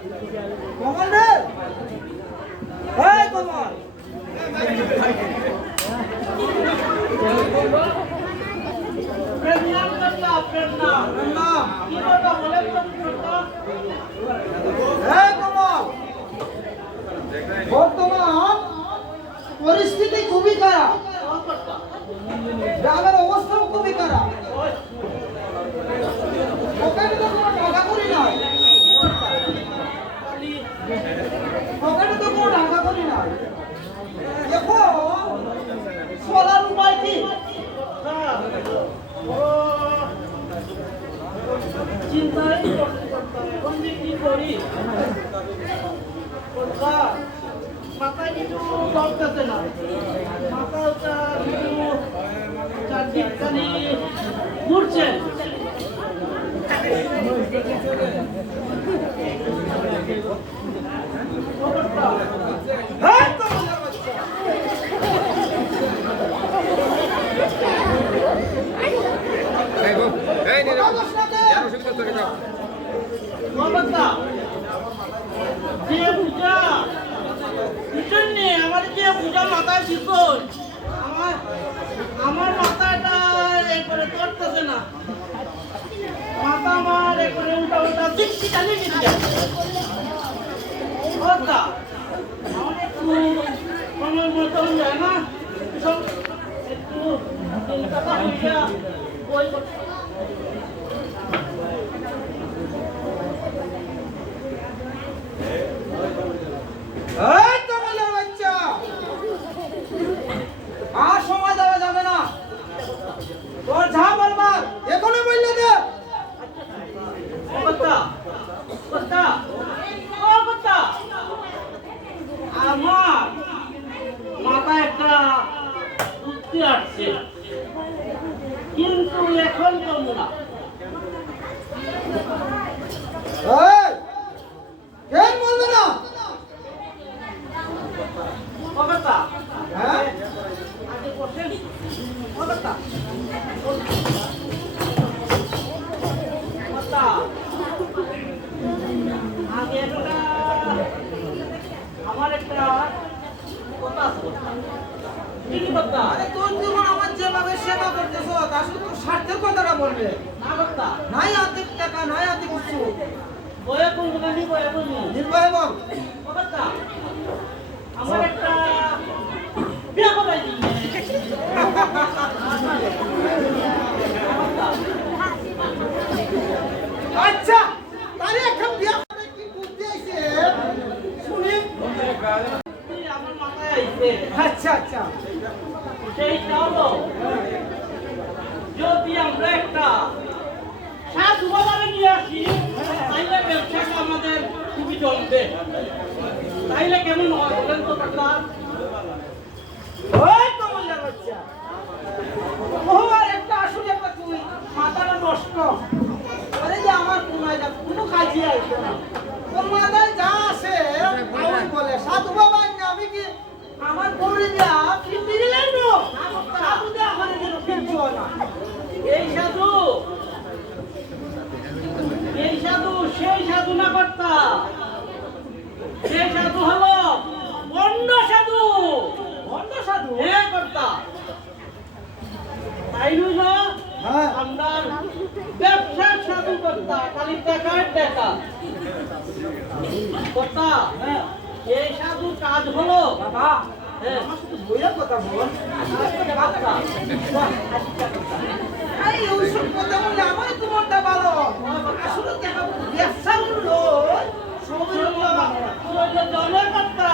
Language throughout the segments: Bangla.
কমল রে, এই কমল, বর্তমান পরিস্থিতি খুবই খারাপ, গ্রামের অবস্থাও খুবই খারাপ। ওখানে তো কোনো টাকা করি নাই, ওখানে তো কোনো টাকা করি নাই। দেখো চলার উপায় কি? চিন্তাই এখন যে কি করি মাথায় কিছু দরকার না, মাথাটা কিছু চারদিকখানি ঘুরছে। আমার যে পূজা মাথায় শিখল, আমার মাথাটা একবারে করতেছে না, মাথা আমার একবারে উল্টা উল্টা দিচ্ছি চালিয়ে দিচ্ছি। আমার একটু সময় মতন যায় না, একটু চিন্তাটা হইয়া ওই আর সময় দেওয়া যাবে না, তোর যা বলবার এখনই বললে দে। আমার মাথায় একটা বুদ্ধি আসছে, কিন্তু এখন করবো না। কেন বলবে না? হ্যাঁ আমার একটা কথা আছে, আরে তোর জীবন আমার যেভাবে সেবা করতেছো আসলে তোর স্বার্থের কথাটা বলবে না কথা নাই, অর্ধেক টাকা নাই, অর্ধেক কিছু বয়ে করবো না, বয়ে করবো নির্ভয় বল। কথা আমার একটা বিয়ে করাই দিই। আচ্ছা তাহলে একটা বিয়ে করে কি বুদ্ধি আইছে শুনি। আমার মাথায় আইছে, আচ্ছা আচ্ছা সেইটা হলো যদি আমরা একটা সাধু বাবারে নিয়ে আসি, তাইলে ব্যবসাটা আমাদের খুবই জমবে। তাইলে কেমন হয় বলেন তো কথা? ওই কমলের বাচ্চা, ও একটা আসলে একটা তুই মাথাটা নষ্ট। আরে যে আমার কোনো কাজে আইতো না, তোর মাথায় যা আছে আমি বলে সাধু বাবা না, আমি কি আমার বউরে দিয়া ফিরতে দিলেন না, সাধু দিয়ে আমার যেন ফিরছো না। এই সাধু, এই সাধু সেই সাধু না কর্তা, সেই সাধু হলো অন্য সাধু। অন্য সাধু? হ্যাঁ কর্তা, তাই হইল হ্যাঁ আমরা ব্যবসার সাধু কর্তা, খালি টাকার টাকা কর্তা। হ্যাঁ এই সাধু কাজ হলো বাবা, হ্যাঁ আমার শুধু বইয়ের কথা বল। কর্তা, এই ওইসব কথা বললে আমার তোমারটা ভালো, আসলে দেখা ব্যবসা করলো সবের বাবা জলের কর্তা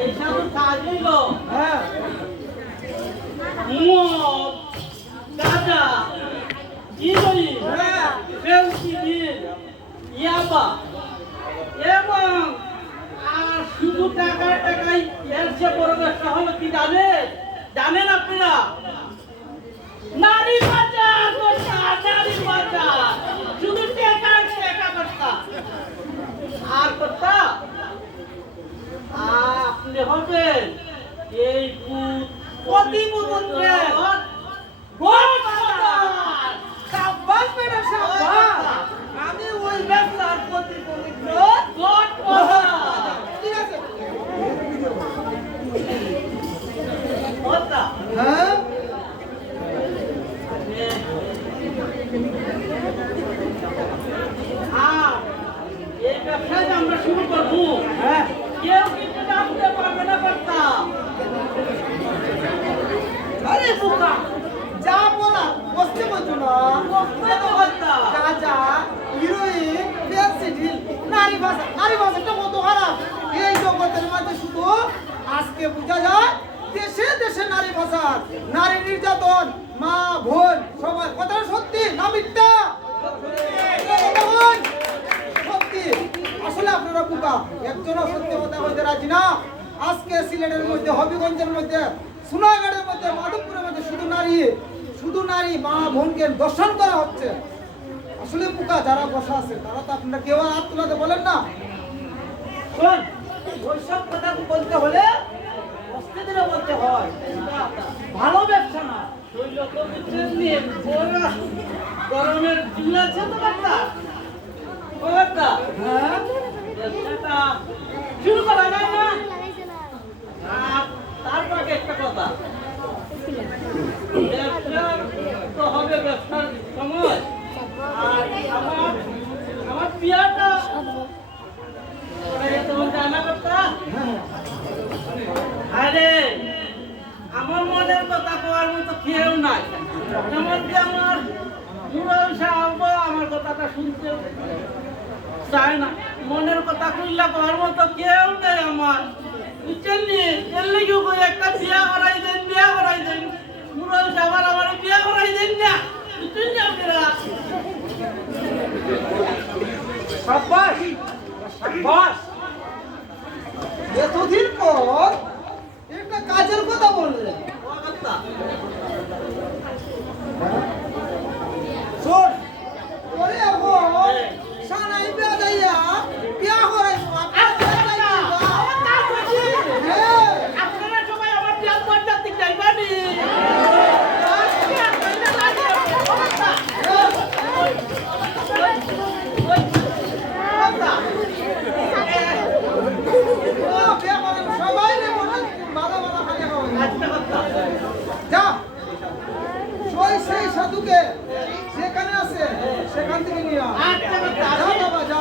এই সাধুর কাজ হইল মদ, গাঁজা, ইঁদুরি, ফেন্সিডিল, ইয়াবা এবং আর শুধু টাকায় টাকায় এর চেয়ে বড় ব্যবসা হলো কি জানেন আপনারা? নারী পাচার করতা, নারী পাচার, শুধু টাকার টাকা করতা। আর করতা আপনি হবেন এই ভূত প্রতিপুত্রের গডফাদার। সাব্বাস ম্যাডাম, সাব্বাস। আমি ওই ব্যবসার প্রতিপুত্র গডফাদার। ঠিক আছে? কথা হ্যাঁ, এই ব্যবসায় যে আমরা শুরু করবো, হ্যাঁ। কেউ কিন্তু জানতে পারবে না কর্তা। আরে বোকা, যা বলা বসতে বলছো না। বসতে তো কর্তা। গাঁজা, হিরোইন, ফেন্সিডিল, নারী ভাষাটা কত খারাপ। এই জগতের মধ্যে শুধু আজকে বোঝা যায় দেশে দেশে নারী ভাষা, নারী নির্যাতন, মা বোন সবাই। কথাটা সত্যি না মিথ্যা? সত্যি। আসলে আপনারা বোকা, একজনও সত্যি কথা বলতে রাজি না। আজকে সিলেটের মধ্যে, হবিগঞ্জের মধ্যে, সোনাগড়ের মধ্যে, মাধবপুরের মধ্যে শুধু নারী মা বোনকে দর্শন করা হচ্ছে। আসলে বোকা যারা বসা আছে তারা তো আপনারা কেউ হাত তোলাতে বলেন না। শোন, ওইসব কথা বলতে হলে বসতে দিলে বলতে হয়। ভালো ব্যবসা না। শৈল তো বুঝছেন নি, বড় গরমের দিন আছে তো কর্তা। কর্তা, হ্যাঁ, ব্যবসাটা শুরু করা যায় না? আর তারপরে একটা কথা, ব্যবসা তো হবে ব্যবসার সময়। আর আমার বিয়াটা তোমার জানা কথা। আরে আমার মনের কথা কোয়ার মতো কেউ নাই। যেমন যে আমার মুরল সাহেব আমার কথাটা শুনতে চায় না। মনের কথা কইলা কোয়ার মতো কেউ নেই আমার, বুঝছেন নি? এর লেগে কই একটা বিয়া করাই দেন মুরল সাহেব আমার বিয়া করাই দেন না, বুঝছেন নি আপনারা? সাব্বাস, সাব্বাস। এতদিন পর একটা কাজের কথা বললেন। ও কথা শোন, ওরে এখন সানাই বিয়া যাইয়া বিয়া করাইবো। হ্যাঁ, আপনারা সবাই আমার বিয়া করতে দিক যাইবানি। বিয়া করাইবো সবাই রে বলে ভালো ভালো খালি খাওয়াই। যা, সেই সাধুকে যেখানে আছে সেখান থেকে নিয়ে আয়। যা বাবা, যা।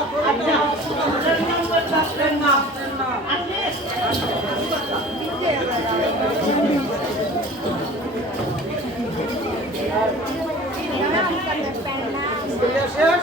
শেষ।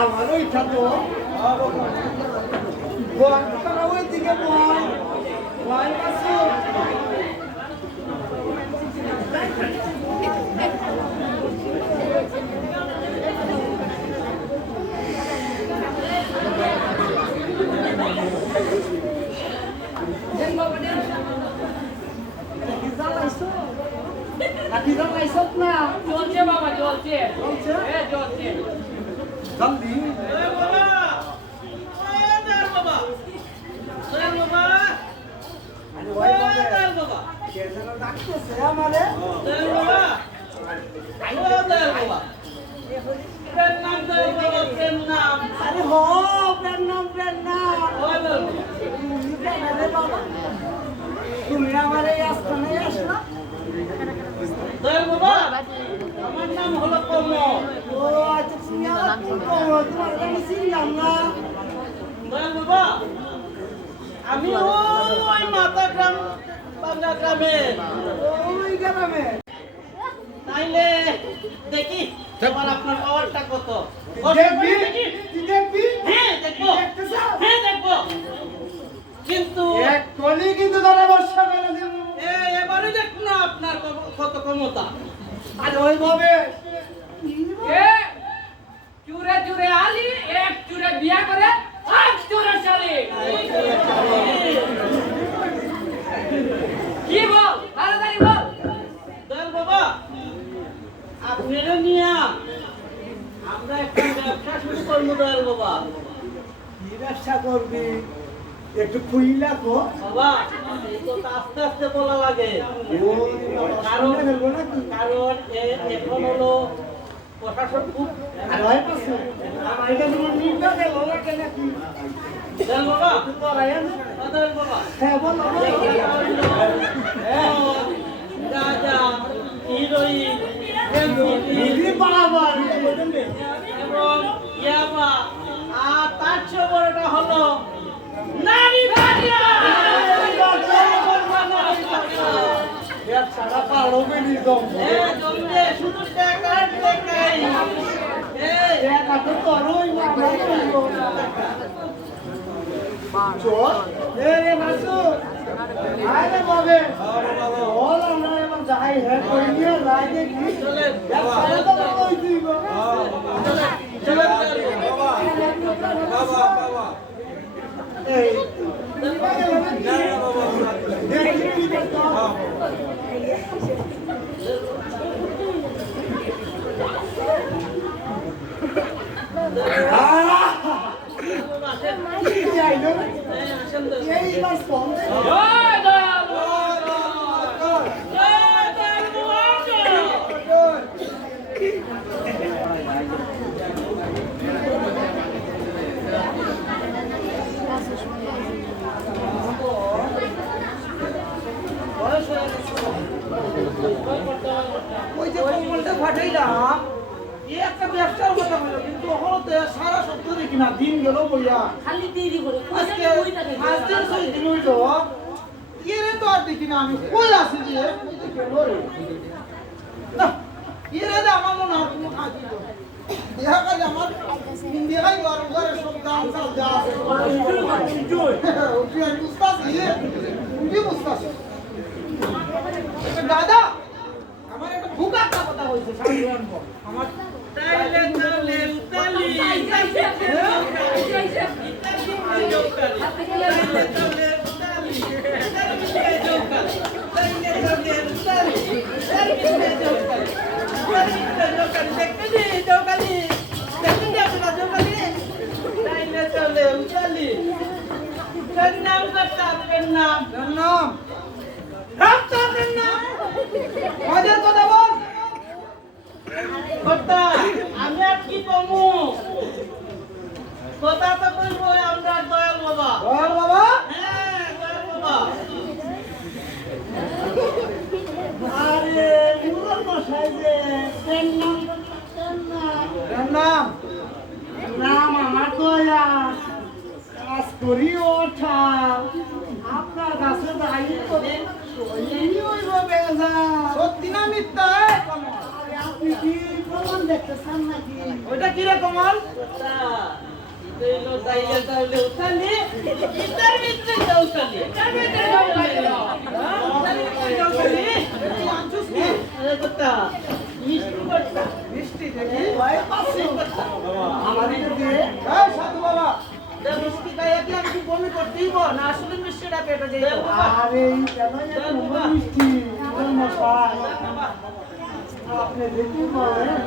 আমারও ইচ্ছা তো ওই দিকে ভয় পাচ্ছি। চলছে বাবা, চলছে। চলছে। জলদি ডাকতেছে আমারে। চিনলাম না। দয়াল বাবা আমি ওই মাতা গ্রাম বাংলা গ্রামে ওই গ্রামে। তাইলে দেখি এবার আপনার পাওয়ারটা কত দেখবি? তুই দেখবি? হ্যাঁ দেখবো দেখতে চাও? হ্যাঁ দেখবো কিন্তু এক্ষুনি কিন্তু তোরা বর্ষা মেরে দেবো। এবারে দেখুন না আপনার কত ক্ষমতা আর ওইভাবে এ চুরে চুরে আলি এক চুরে বিয়া করে এক চুরে শালি কি বল তাড়াতাড়ি বল দয়াল বাবা আপনারা নিয়ে আমরা একটা ব্যবসা শুরু করবো দয়াল বাবা কি ব্যবসা করবি? একটু খুইলা কো। বাবা এই তো আস্তে আস্তে বলা লাগে কারণ ফেলবো নাকি? কারণ এখন হলো প্রশাসন খুব আর হয় পাশে। আমার এটা তোমার নিন্দা দেব লাগে নাকি? দয়াল বাবা তোরাই আনো। দয়াল বাবা হ্যাঁ বল গাঁজা হিরোইন বুঝলি বাবা এবং ইয়াবা আর তার চেয়ে বড়টা হলো নারী ভাড়িয়া ব্যবসাটা পারো বেরিয়ে দাও। জমলে শুধু টাকার টাকাই দেখা তো তোরই আমরা করবো। চল রে মাসু আরে বাবে বল আমরা এবার যাই হ্যাঁ কই নিয়ে যাই দেখি চলেন ব্যবসাটা তো ভালোই দিব। চলেন এই দেখি কি করতে এই মাস কম জয় দয়াল ওই যে কম্বলটা ফাটাইলাম এই একটা ব্যবসার কথা বললো কিন্তু ওখানে সারা সপ্তাহ দেখি না দিন গেল বইয়া খালি দেরি করে আজকে আজকে সেই দিন হইল এরে তো আর দেখি না আমি কই আছি যে গেল রে না এরে দে আমার মনে হয় কোনো কাজ দিল দেখা কাজ আমার ইন্ডিয়ায় আর ঘরে সব দাম চাল যা আছে ওই বুঝতাছি কি বুঝতাছি দাদা আমার একটা ভুকা কথা হইছে সামনে আনবো আমার তাইলে চলে উতালি নাম নাম রামচন্দ্রের নাম মজার কথা বল কথা আমি আর কি কমু কথা তো কইবো আমরা দয়াল বাবা বল বাবা হ্যাঁ দয়াল বাবা আরে মুরল মশাই যে পেন নাম নাম আমার দয়া কাজ করি ওঠা আপনার কাছে দায়িত্ব সত্যি না মিথ্যা আপনি কি প্রমাণ দেখতেছেন নাকি ওইটা কি রে কমল তাইলে তাহলে উঠালি ইতার ভিতরে উঠালি ইতার ভিতরে উঠালি আরে কথা মিষ্টি করতা মিষ্টি দেখি আমাদের দিয়ে সাধু বাবা মিষ্টি খাইয়া কি আমি বমি করতেই না আসলে মিষ্টিটা পেটে যাই আরে এই কেন এত মিষ্টি মশাই আপনি দেখি বলেন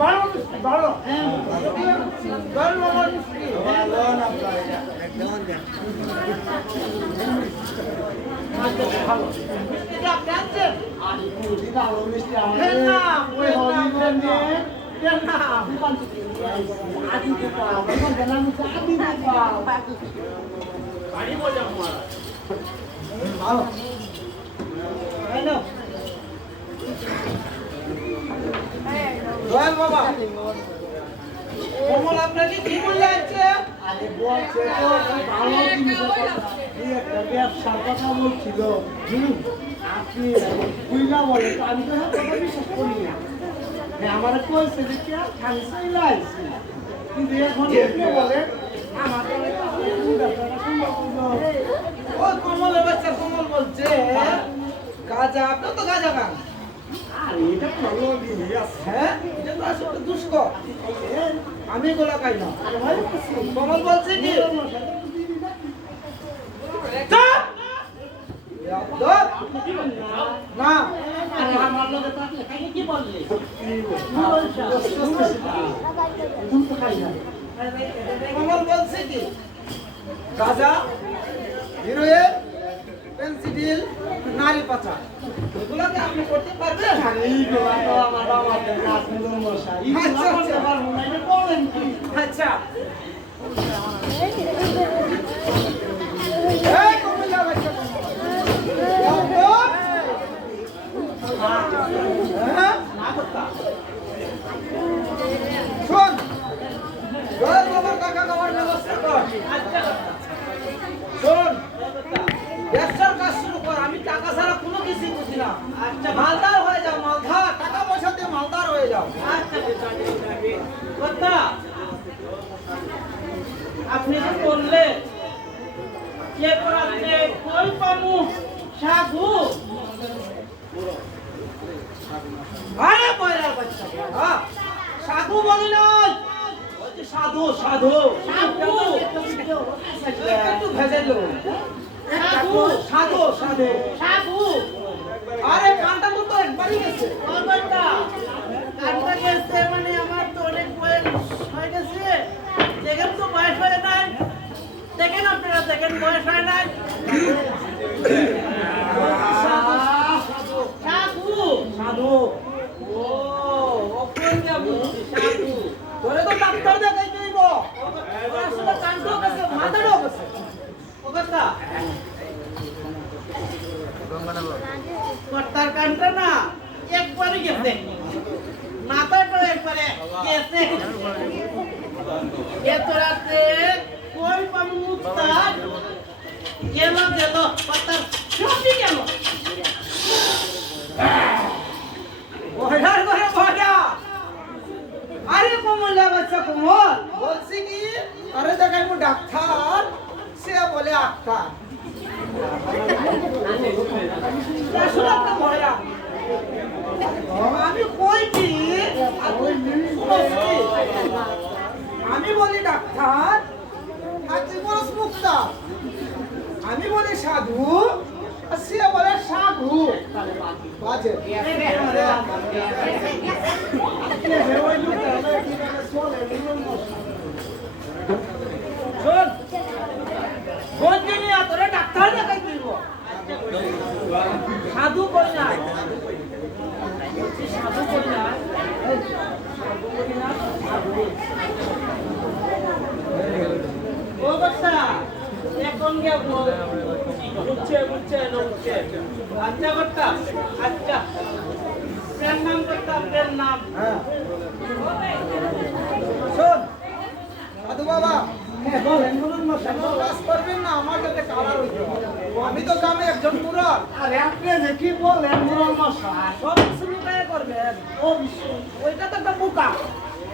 বারো বারো বারো আমার মিষ্টি মিষ্টিটা আপনি আনছেন ভালো মিষ্টি আমাদের ওই হরিগঞ্জে আদি গোপাল আদি গোপাল বাড়ি মজা মারা ভালো হ্যালো দয়াল বাবা আপনাকে কি বললে আছে? আরে বলছে তো ভালো জিনিসের কথা এই একটা ব্যবসার কথা বলছিল আপনি বুঝলা বলে তো আমি তো হ্যাঁ কথা বিশ্বাস করি না হ্যাঁ আমার কইছে যে কি খালি চাইলে আইছি কিন্তু এখন আপনি বলেন আমার তো ব্যবসাটা সম্ভব হলো ওই কমলের বাচ্চা কমল বলছে গাঁজা, আপনার তো গাঁজা খান। আরে এটা ভালো জিনিস আছে হ্যাঁ, এটা তো আসলে দুষ্ক। আমি গোলা খাই না। আরে ভাই কমল বলছে কি? চুপ! বেয়াদব! না, আরে আমার লগে থাকলে খাইয়ে কি বললি? কমল বলছে কি? গাঁজা, হিরোইন, পেন্সিডিল, নারী পাচার, এগুলোকে আপনি করতে পারবেন? এইগুলা তো আমার বাবাদের কাজ মিলন মশাই এইগুলা করতে পারবো না এটা বলেন কি আচ্ছা। এই কমলা বাচ্চা কমল। বেয়াদব! হ্যাঁ? শোন, ঘর বাবার টাকা খাওয়ার ব্যবস্থা কর। শোন, ব্যবসার কাজ শুরু কর। আমি টাকা ছাড়া কোনো কিছু বুঝি না। আচ্ছা, মালদার হয়ে যাও, মালদার। টাকা পয়সা দিয়ে মালদার হয়ে যাও। আচ্ছা, কথা আপনি যে বললেন এরপর আপনি কই পামু সাধু আরে বয়রার বাচ্চা, হ্যাঁ? সাধু বলি নাই, বলছি সাধু, সাধু। সাধু একটু ভেজে লো। সাধু সাধু, সাধু। সাধু আরে কানটা তো একবারই গেছে। কথা কাটটা গেছে মানে আমার তো অনেক বয়স হয়ে গেছে দেখেন তো বয়স হয়ে নাই দেখেন আপনারা দেখেন বয়স হয় নাই সাধু সাধু। ও অপরটা বুঝছি সাধু তোরে তো ডাক্তার দেখাই দিব। ওরা শুধু কানটাও গেছে মাথাটাও গেছে ও কথা কর্তার কানটা না একবারে গেছে মাথাটা একবারে গেছে এত রাতে কই পাবো মুক্তার গেল গেল কর্তার সবই গেল বয়রার ঘরে বয়রা। আরে কমলা বাচ্চা কমল, বলছি কি আরে দেখাইবো ডাক্তার, সে বলে আক্তার। আসলে একটা বয়রা। আমি কই কি আর তুই শুনস কি? আমি বলি ডাক্তার আর তুই বলস মুক্তা। আমি বলি সাধু আর সে বলে সাধু। বাজে শোন, কোন দিনে তোরা ডাক্তার দেখাই দিব? সাধু কই না, সাধু কই না, সাধু কই না, সাধু। ও বাচ্চা এখন গিয়ে বুঝছে বুঝছে না বুঝছে আচ্ছা কর্তা আচ্ছা প্রেম নাম কর্তা প্রেম নাম হ্যাঁ শোন সাধু বাবা, হ্যাঁ বলেন বলুন মশাই এখন কাজ করবেন না, আমার যাতে কালার হইতে হবে। আমি তো গ্রামে একজন মুরাদ, আরে আপনি যে কি বলেন মুরল মশাই সব কিছু লুকায় করবেন। অবশ্যই ওইটা তো একটা বোকা।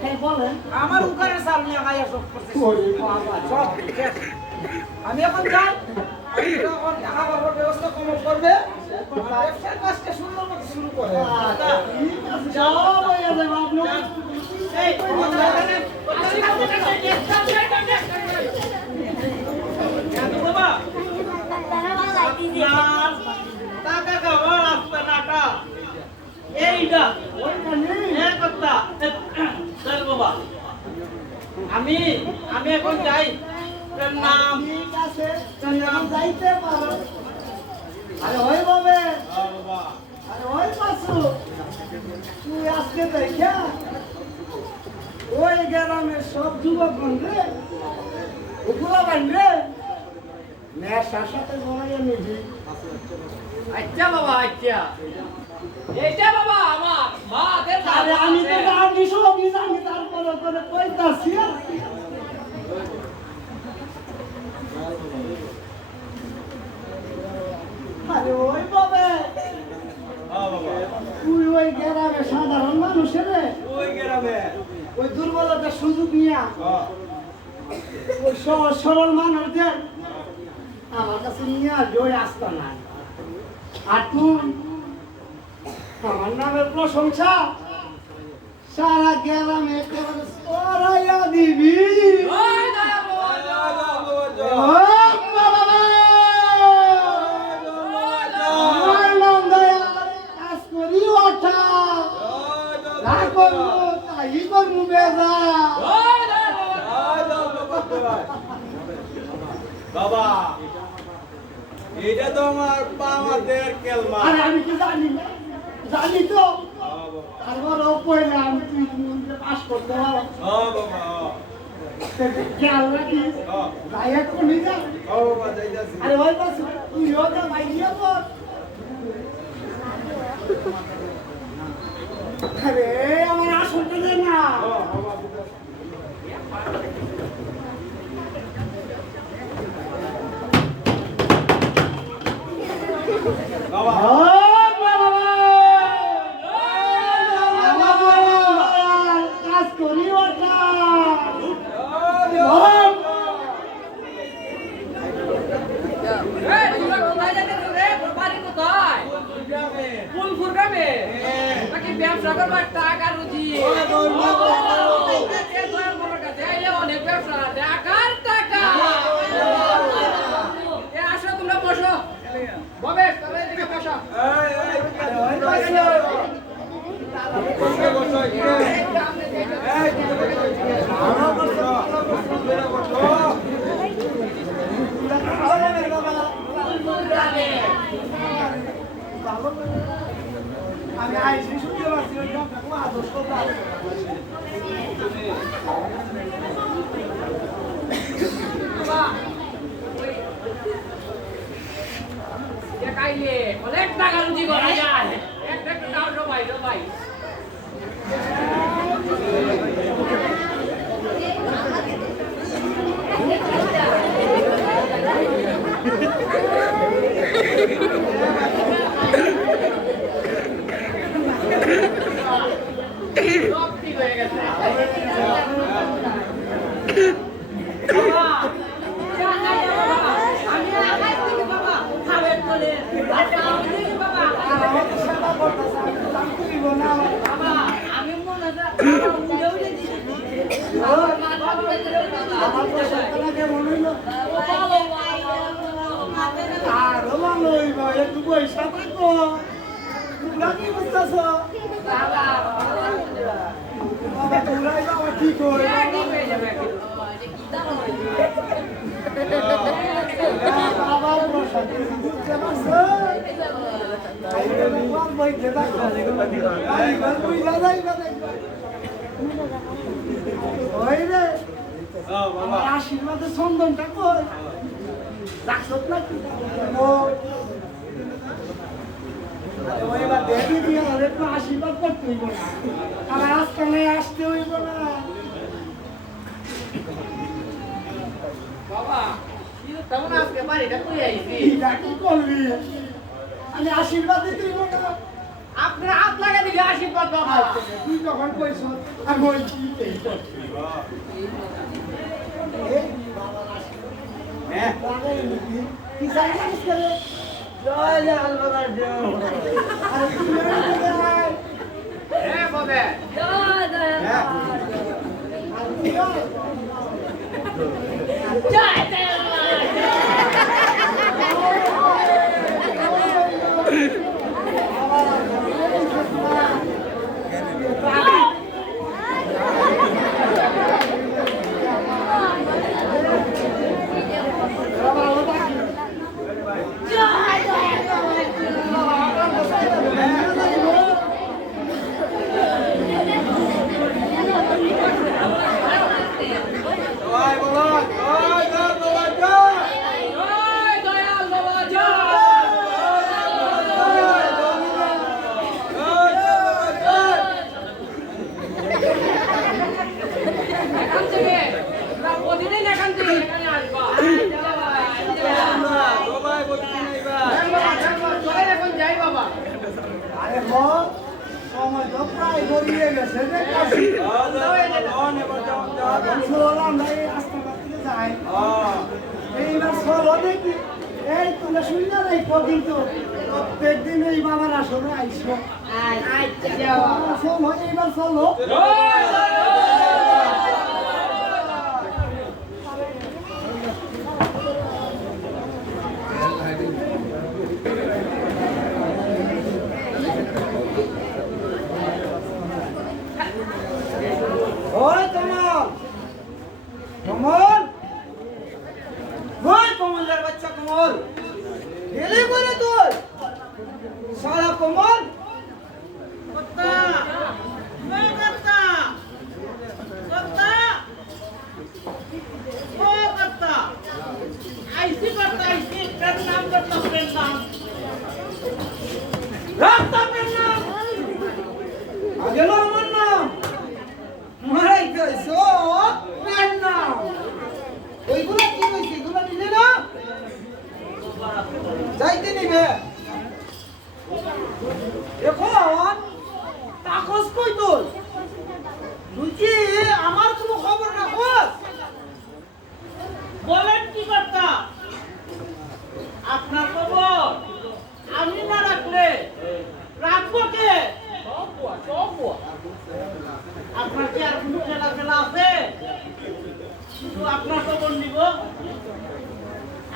হ্যাঁ বলেন আমার উকারের সাল নিয়ে গায়ে সব করছে। ওরে বাবা সব শেষ। আমি এখন যাই, আমি যখন টাকা পাওয়ার ব্যবস্থা কমল করবে, আর ব্যবসার কাজটা সুন্দর মতো শুরু করে। আচ্ছা, ঠিক আছে, যাও ভাইয়া যাও আপনি এই সাধু বাবা নাম টাকা খাওয়ার আসবে নাটা এইটা হ্যাঁ কর্তা চল বাবা আমি আমি এখন যাই প্রেম নাম ঠিক আছে তুমি এখন যাইতে পারো আরে ওই বাবে আরে ওই পাশু তুই আজকে দেখা ওই গ্রামের সব যুবক রে ওগুলা বান রে নেশার সাথে জড়াইয়া নিবি আচ্ছা বাবা আচ্ছা এটা বাবা আমার মা দের আরে আমি তো জানি সবই জানি, তারপরে করে কইতাছি আর কি। আরে ওই বাবা, তুই ওই গ্রামে সাধারণ মানুষের ওই দুর্বলতার সুযোগ নিয়া ওই সহজ সরল মানুষদের আমার কাছে নিয়ে আসবে ওই আস্থা নাই। আর তুই আমার নামের প্রশংসা সারা গ্রামে একেবারে ছড়াইয়া দিবি। ওই দয়া বাবা ও বাবা, আমার নাম দয়া, কাজ করি ওঠা, যা করবো তাই করবো বেজা। ওই দয়া বাবা বাবা এটা তো আমার বামাদের কেলমা। আরে আমি কি জানি না, জানি তো, তারপরেও কইলাম তুই পাস করতে পারো, খেয়াল রাখিস, তাই এক্ষুনি যা। আরে ওই পাশে তুইও যা, বাইরে পর। আরে আমার আসলটা দে না। বাবা ও বাবা, আমার কাজ করি ওটা। এই তোরা কোথায় যাচ্ছিস রে তোর বাড়ি কোথায় ফুলপুর গ্রামে নাকি ব্যবসা করবার টাকা রুজি অনেক ব্যবসা টাকার টাকা আসো তোমরা বসো ববেশ তবে এদিকে বসো আমি আইসি শুনতে পারছি ওই গ্রামটা আদর্শ গ্রাম। কাইলে অনেক টাকা রুজি করা যায় একটা একটা দাও সবাই সবাই সব ঠিক হয়ে গেছে একটু পয়সা থাকো, তোমরা কি বুঝতেছ? বাবা তোমরাই বাবা ঠিক হয়। বাবার প্রসাদ বুঝতে পারছো? আশীর্বাদের চন্দনটা কই রাখছ নাকি? দেখি দিয়ে একটু আশীর্বাদ করতে হইব না, আমার আজকালে আসতে হইব না। বাবা তেমন আজকে বাড়িটা কই আইছি এটা কি করবি? আমি আশীর্বাদ দিতে হইব না। আপনার হাত লাগা দিলে আশীর্বাদ বাবা তুই যখন কইস আমি ওই কি কি চাই জানিস করে? জয় লাল বাবার জয়। আরে তুই এ ববে জয় এখন সময় তো প্রায় গড়িয়ে গেছে রে কাশি। এখন চলো আমরা এই রাস্তাঘাট থেকে যাই। এইবার চলো দেখি। এই তোমরা শুনলে না এই কদিন তো প্রত্যেকদিন এই বাবার আসলে আইসো। চলো এইবার চলো। ওই কমল, কমল, ওই কমলের বাচ্চা কমল, গেলি করে তুই সারা কমল। কর্তা ও কর্তা কর্তা ও কর্তা আইসি কর্তা আইসি প্রেম নাম কর্তা প্রেম নাম রাস্তা পেন না আগেলো আমার নাম মারাই গেছো পেন না ওইগুলা কি হইছে এগুলা নিলে না যাইতে নিবে এখন তাকস কই তোর তুই কি আমার কোনো খবর রাখস বলেন কি কর্তা আপনার খবর আমি না রাখলে রাখবো কে আপনার কি আর কোনো খেলা খেলা আছে শুধু আপনার খবর নিব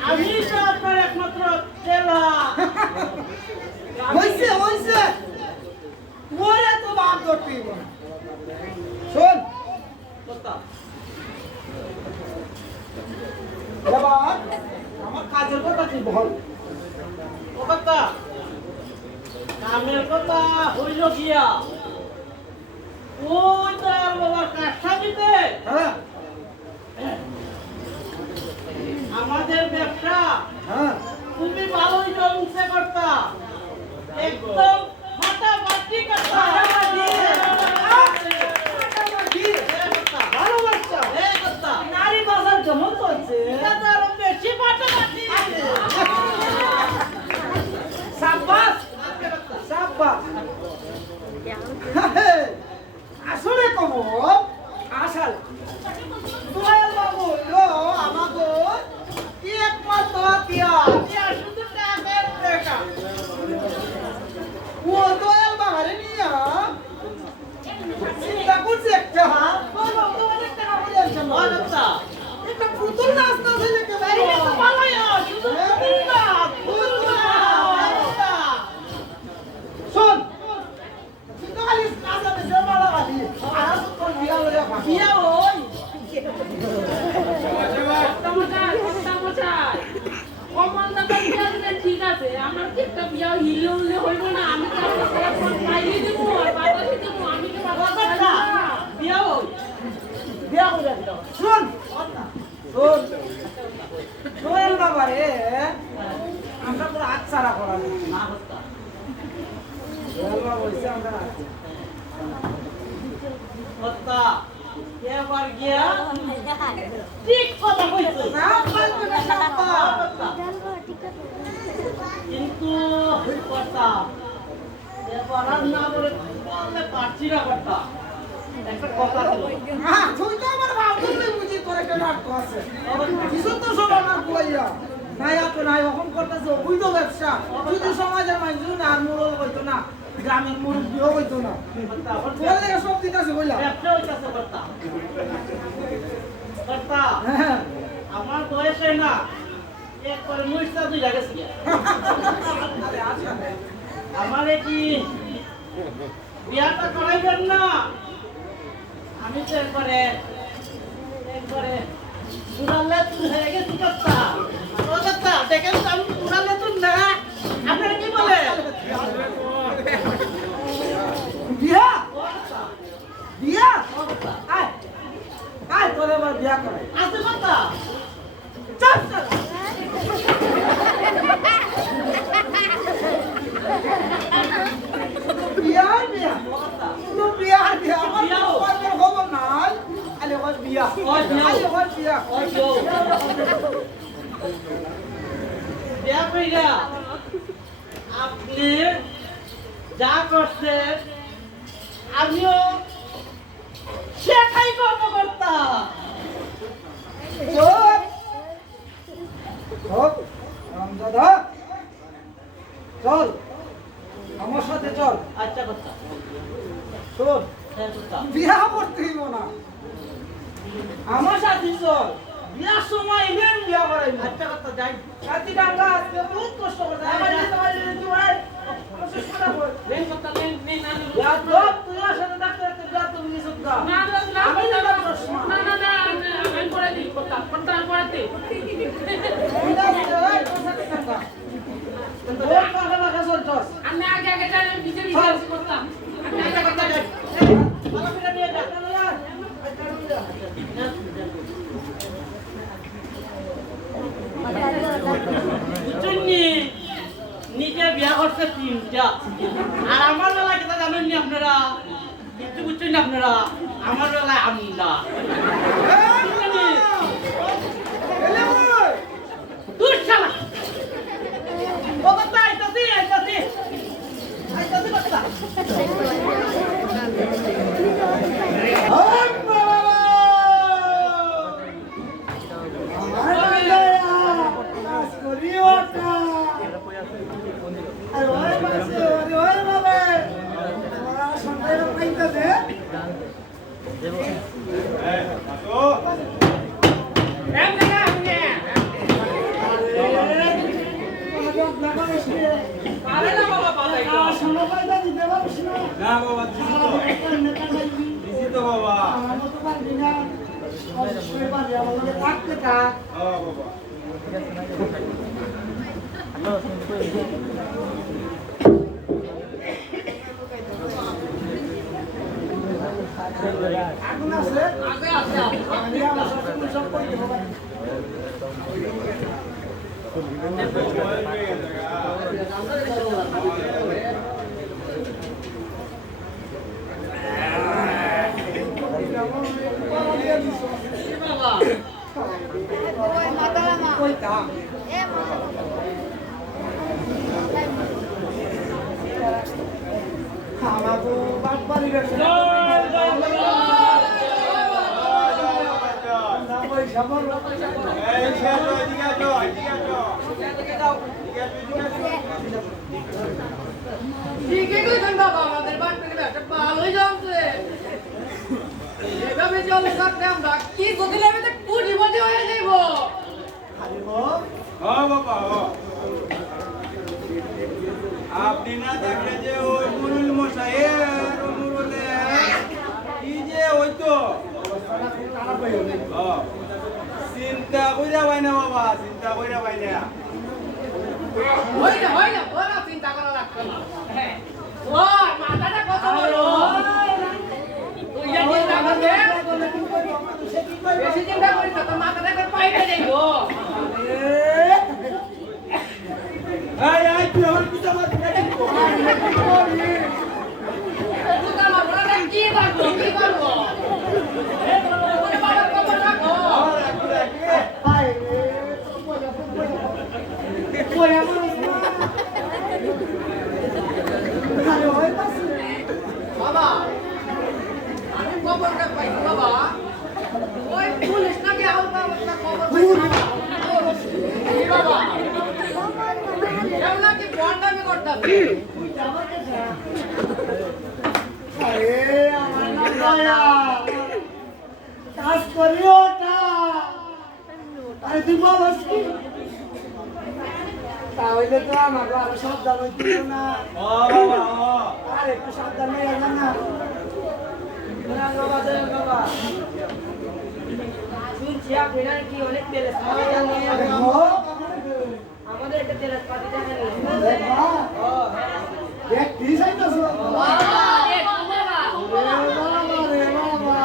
আমি তো আপনার একমাত্র খেলা হইছে হইছে ওরে তো বাপ ধরতে হইব না। শোন কর্তা এবার আমার কাজের কথা কি বল ও কর্তা কামের কথা হইল গিয়া ওই তার বাবার কাজটা দিতে হ্যাঁ আমাদের ব্যবসা হ্যাঁ তুমি ভালোই জমছে কর্তা একদম ফাটাফাটি কর্তা ভালো বাচ্চা নারী বাজার কেমন চলছে বেশি ফাটাফাটি সাব্বাস সাব্বাস আসলে কমল আসল দয়াল বাবু লো আমাগো একমাত্র তিয়া শুধু টাকার টাকা ও দয়াল বাবারে নিয়া চিন্তা করছে একটা বলো তো অনেক টাকা বলে আসছে ও কর্তা একটা পুতুল নাস্তা ছেলে কে এই তো ভালোই শুধু পুতুল না, পুতুল না, কর্তা। শোন তুই তো খালি নাস্তা দিছে ভালো খালি আর তোর বিয়া লইয়া বিয়া ওই ঠিক আছে আমার কি একটা বিয়া হিলে উল্লে হইব না আমি তো পাইলে দিব আর বাতাসে দিব আমি তো কর্তা, বিয়া ওই বিয়া করে দিল শোন শোন দয়াল বাবারে আমরা পুরো আচ্ছারা করা না কর্তা দয়াল বাবা হইছে আমরা আচ্ছা কর্তা এবার গিয়া ঠিক কথা কইছে না পারবে না সাব্বা কিন্তু কর্তা এবার আর না বলে বলতে পারছি না কর্তা একটা কথা ছিল হ্যাঁ তুই তো আমার ভাবতে বুঝি তোর একটা নাটক আছে কিছু তো সব আমার কইয়া নাই আপনি নাই এখন করতেছে অবৈধ ব্যবসা যদি সমাজের মানুষ না আর মোড়ল হইতো না গ্রামের মুরব্বীও হইতো না কর্তা তোর লেগে সব দিতেছে বললাম ব্যবসা হইতাছে কর্তা কর্তা হ্যাঁ আমার বয়সে না একবারে মুইসা দুই লাগেছে গিয়া আরে আসা আমার কি বিয়াটা করাইবেন না আমি তো একবারে পুরালে তুই হয়ে গেছি কর্তা ও কর্তা দেখেন তো আমি পুরালে তুই না আপনারা কি বলে বিয়া ও কর্তা, বিয়া ও কর্তা, আয় আয় তোর এবার বিয়া করাই আছে কর্তা চল চল বিয়া বিয়া ও কর্তা, তো বিয়া বিয়া আমার বিয়া। কোনো খবর নাই আলে ওই বিয়া ওই বিয়া। আলে ওই বিয়া ওই যো বিয়া কইরা আপনি যা করছে আমিও সেটাই কর্ম করতাম। চল হোক রামদাদা, চল আমার সাথে চল। আচ্ছা করতাম, শোন, হ্যাঁ করতাম। বিয়া করতে হইব না, আমার সাথে চল। বিয়ার সময় এলে আমি বিয়া করাইব। আচ্ছা করতাম, যাই। কাতি ডাঙ্গা আজকে বহুত কষ্ট করতে আমার দিতে পারলি না, তুই ভাই কষ্ট করা বল। লেন করতাম, লেন না বিয়া তো তুই আর সাথে ডাক্তার একটা বিয়া তো নিয়ে সত্তা না না আমি না করছ না না না আমি করে দিই করতাম পড়াতে বিয়া দিতে ভাই তোর সাথে ডাঙ্গা বহুত টাকা টাকা চলছস। আমি আগে আগে যাই আমি পিছে পিছে করতাম আমি আগে করতাম যাই ভালো করে নিয়ে যা চল না বুঝছেননি? নিজে বিয়া করছে 3টা, আর আমার বেলায় কথা জানেন নি আপনারা? কিছু বুঝছেন না আপনারা? আমার বেলায় আমরা বুঝছেননি? এলে ওই দূর শালা! ও কথা আইতাছি আইতাছি আইতাছি কথা। এম দেখা আমি পারে না বাবা পালাই না বাবা, দিছি তো বাবা। ও বাবা। আগুন আছে আগে আছে আমি আমার সাথে সব করতে হবে। বাবা কইতাম আমাকে বাদ বাড়ি গেছে না পয়সা বড় এই শেষ হয়ে এদিকে আসো, এদিকে আসো। এদিকে আসো, এদিকে আসো। ঠিকই কইছেন বাবা আমাদের বাড়ি থেকে একটা ভালোই জমছে এভাবে চলে থাকতে আমরা কি গতি লাগবে তো কুড়ি বছর হয়ে যাইব ও বাবা, ও। আপনি না থাকলে যে ওই মুরুল মশাইয়ের ও মুরুলের কি যে হইতো। ও, চিন্তা কইরা পাই না বাবা, চিন্তা কইরা পাই না। হয় না ওরা চিন্তা করা লাগবে না হ্যাঁ ওই মাথাটা কত বড় তুই যা চিন্তা করবে বেশি চিন্তা করিস না তোর মাথাটা করে পাইবে যাইব এই এই তুই আমার পিছে আমার তুই আমার বড়টা কি করবো কি করবো ওরে বাবা খবর রাখো বাবা আমি খবরটা পাইছি বাবা ওই পুলিশ নাকি হালকা হালকা খবর পাইছি কি বাবা এমন কি বন্ডামি করতাছে কাজ করিও না আরে তুই বলস কি তাহলে তো আমাকে আরো সাবধান হইতে না ও বাবা, ও। আর একটু সাবধান হয়ে যান না বাবা দেন বাবা শুনছি আপনি নাকি অনেক তেলের পাতি জানেন আমাদের একটা তেলের পাতি জানেন দেখ কি চাইতাছ বাবা দেখ বাবা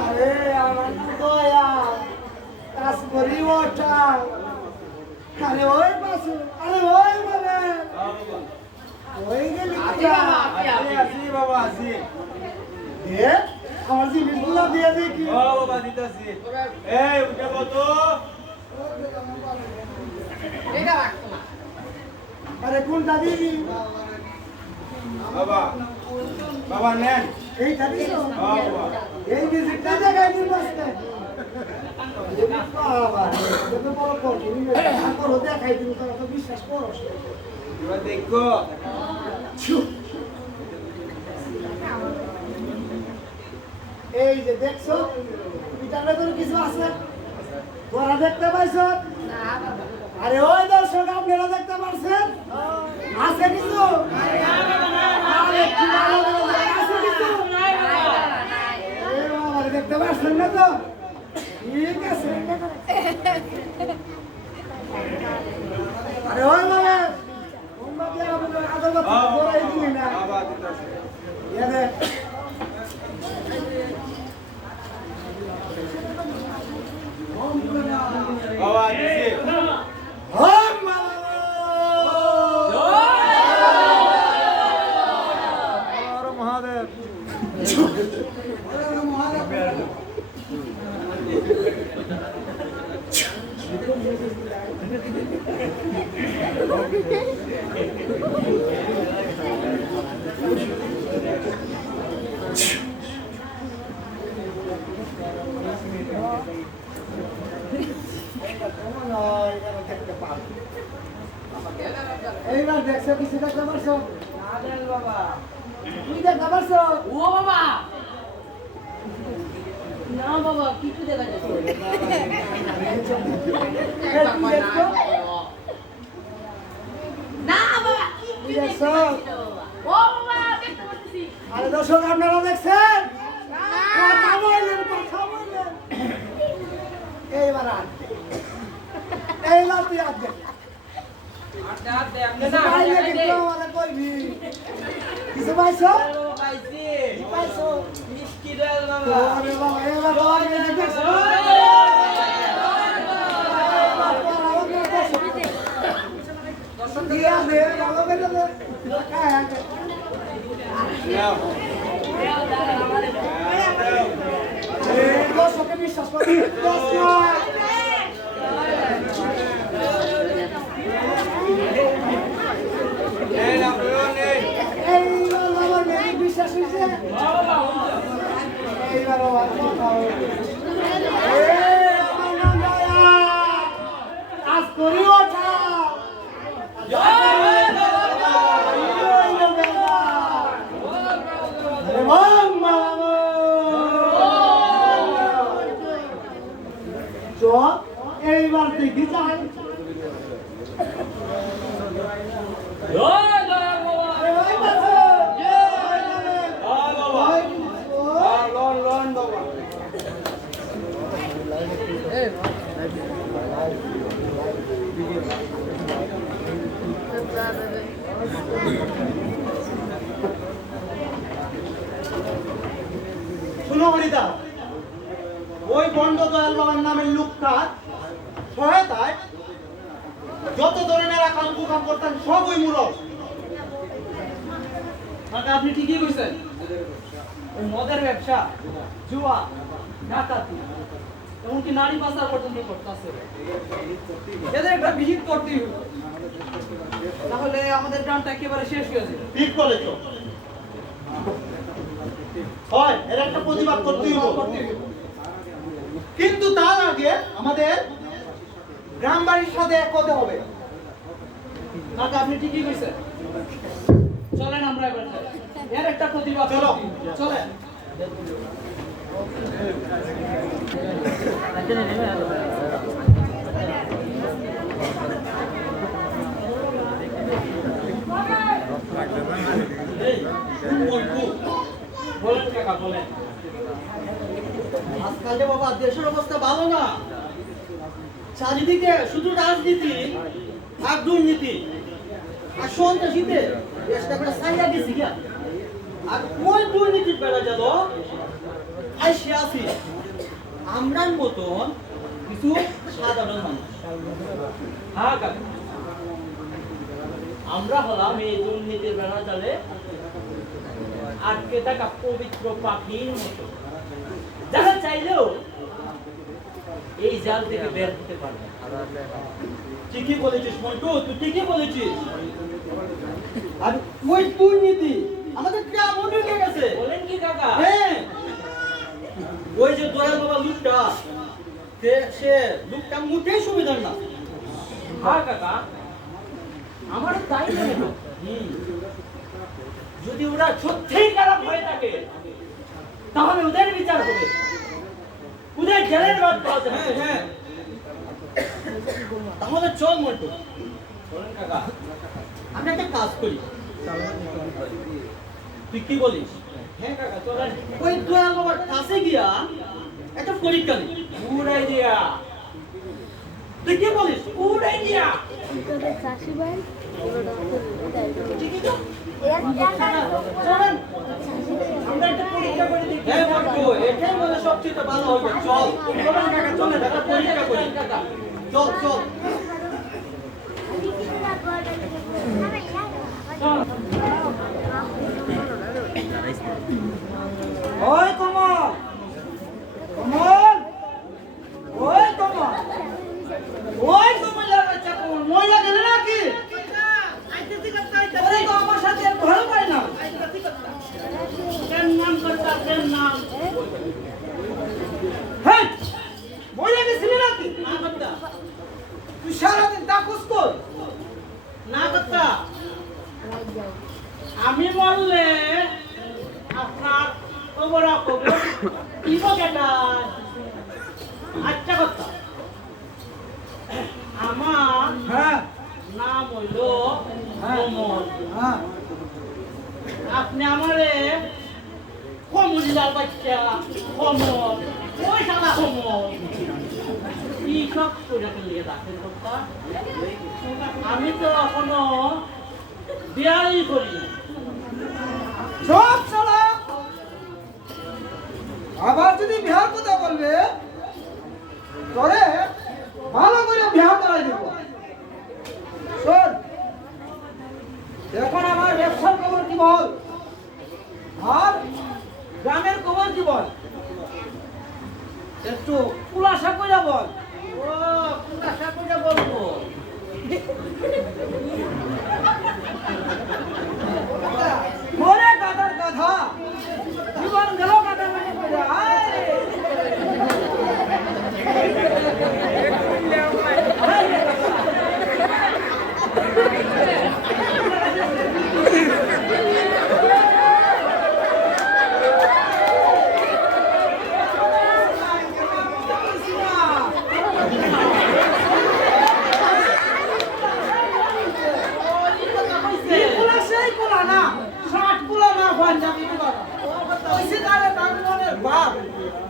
আরে আমার দয়া কাজ করি ওটা আরে ওই পাশে আরে ওই বাবা ওই গেলি আছি বাবা আসি, আসি বাবা, আসি। দে আমার জিনিসগুলো দিয়ে দেখি ও বাবা, দিতাছি। এই উঠে কত? আরে কোনটা দিবি? বাবা বাবা নেন এইটা দিছ? হ্যাঁ বাবা এই মিউজিকটা দেখাই দিন বসতে। বাবা, এটা বড় কঠিন। তারপর দেখাই দিন, তোরা তো বিশ্বাস করস না। এবার দেখো এই যে দেখছো, এটার ভেতরে কিছু আছে? তোরা দেখতে পাইছ? আরে ওই দর্শক আপনারা দেখতে পারছেন? আছে কিছু? আরে কি ভালো করে আছে কিছু? এ বাবা, দেখতে পারছেন না তো? ঠিক আছে। আরে ওই বাবা, তোমরা কি আমাদের আদালত করাই দিলি না? বাবা দিতেছে এ দেখ। বাবা দিছে হম বাবা! এইবার দেখছো কিছু দেখতে পারছো? বাবা তুই দেখতে পারছো? ও বাবা না বাবা কিছু দেখা যাচ্ছে এই তুই দেখছো? না বাবা তুই দেখছো? ও বাবা দেখতে পাচ্ছি আরে দর্শক আপনারা দেখছেন? কথা বললেন, কথা বললেন। এইবার আর দে। এইবার তুই আর দে। কিছু পাইলে কিন্তু আমাদের কইবি। কিছু পাইছো? কি পাইছো? ওরে বাবা, এবার তোমার কাছে দেখছো? এবার তোরা ওকে দর্শক দিয়ে দে, ভালো করে দে। হ্যাঁ, নাও এই দর্শককে বিশ্বাস করে। দর্শক, নেন আপনারা নেন এইবার আমার মেয়ে বিশ্বাস হয়েছে। এইবার আমার কথা হয়েছে। এই আমার নাম দয়া। আজ করি ওঠা। এইবার দেখি যাই। লন লন বাবা শুনো হরিদা, ওই বন্ড দয়াল বাবার নামের লোকটার সহায়তায় যত ধরনের আকাম কুকাম করতেন সব ওই মূরব। আপনি ঠিকই কইছেন ওই মদের ব্যবসা জুয়া ডাকাতি এমনকি নারী পাচার পর্যন্ত করতেছে এদের একটা বিহিত করতেই হবে তাহলে আমাদের গ্রামটা একেবারে শেষ হয়ে যাবে ঠিক বলেছো। হয় এর একটা প্রতিবাদ করতেই হবে, কিন্তু তার আগে আমাদের গ্রাম বাড়ির সাথে এক হতে হবে। কাকা আপনি ঠিকই কইছেন চলেন আমরা এবার যাই। এর একটা প্রতিবাদ চলো। চলেন বলেন কাকা বলেন আজকাল যে বাবা দেশের অবস্থা ভালো না, চারিদিকে শুধু রাজনীতি আর দুর্নীতি আর সন্ত্রাসীতে দেশটা করে সাইয়া গেছি গিয়া। আর ওই দুর্নীতির বেড়া গেল আইসে আসি আমরার মতন কিছু সাধারণ মানুষ। হ্যাঁ কাকা আমরা হলাম এই দুর্নীতির বেড়া জালে আটকে থাকা পবিত্র পাখির মতো, যারা চাইলেও এই জাল থেকে বের হতে পারবে। ঠিকই বলেছিস মন্টু, তুই ঠিকই বলেছিস। আর ওই দুর্নীতি আমাদের গ্রাম উঠে গেছে। বলেন কি কাকা? হ্যাঁ, ওই যে দয়াল বাবা লোকটা, সে লোকটা মুঠেই সুবিধার না। হ্যাঁ কাকা, আমার তাই মনে হয়। যদি ওরা সত্যিই খারাপ হয়ে থাকে তাহলে ওদের বিচার হবে, ওদের জেলের রাত পাওয়া হ্যাঁ হ্যাঁ, তাহলে চল মন্টু, বলেন কাকা। আমরা একটা কাজ করি, তুই কি বলিস? হ্যাঁ কাকা, চলেন। ওই দয়াল বাবার কাছে গিয়া একটা পরীক্ষা নিই। Good idea. তুই কি বলিস? Good idea. ঠিকই তো? চলেন আমরা একটা পরীক্ষা করে দেখি। হ্যাঁ মন্টু, এটাই মনে সবচেয়ে ভালো হবে। চল চলেন কাকা, চলেন একটা পরীক্ষা করি। কাকা। চল চল। ওই কমল, কমল, ওই কমল, ওই কমলের বাচ্চা কমল, মহিলা গেলে নাকি? ওরে তো আমার সাথে আর ভালো পায় না। কেন নাম করতা কেন নাম হ্যাঁ, মহিলা গেছিলি নাকি? না করতা তুই সারাদিন তাকুস কর। না করতা আমি বললে আপনার খবর খবর দিব কেটা আচ্ছা কথা আমার হ্যাঁ নাম হইল হ্যাঁ। কমল হ্যাঁ, আপনি আমারে কমলিলার বাচ্চা কমল ওই শালা কমল কি সব করে নিয়ে রাখেন কথা আমি তো এখনো বিয়াই করি না। সব শালা আবার যদি বিহার কথা বলবে তবে ভালো করে বিহার করাই দেব। শোন, এখন আমার ব্যবসার খবর কি বল, আর গ্রামের খবর কি বল, একটু খুলাসা করে বল। ও আশা করে বলবো মরে গাধার গাধা, জীবন গেল গাধার মনে করে। আয় সেই কোলা না, ষাট কোলা না, পাঞ্জাবি কোলা না। ওইসে তাহলে তার মনের ভাব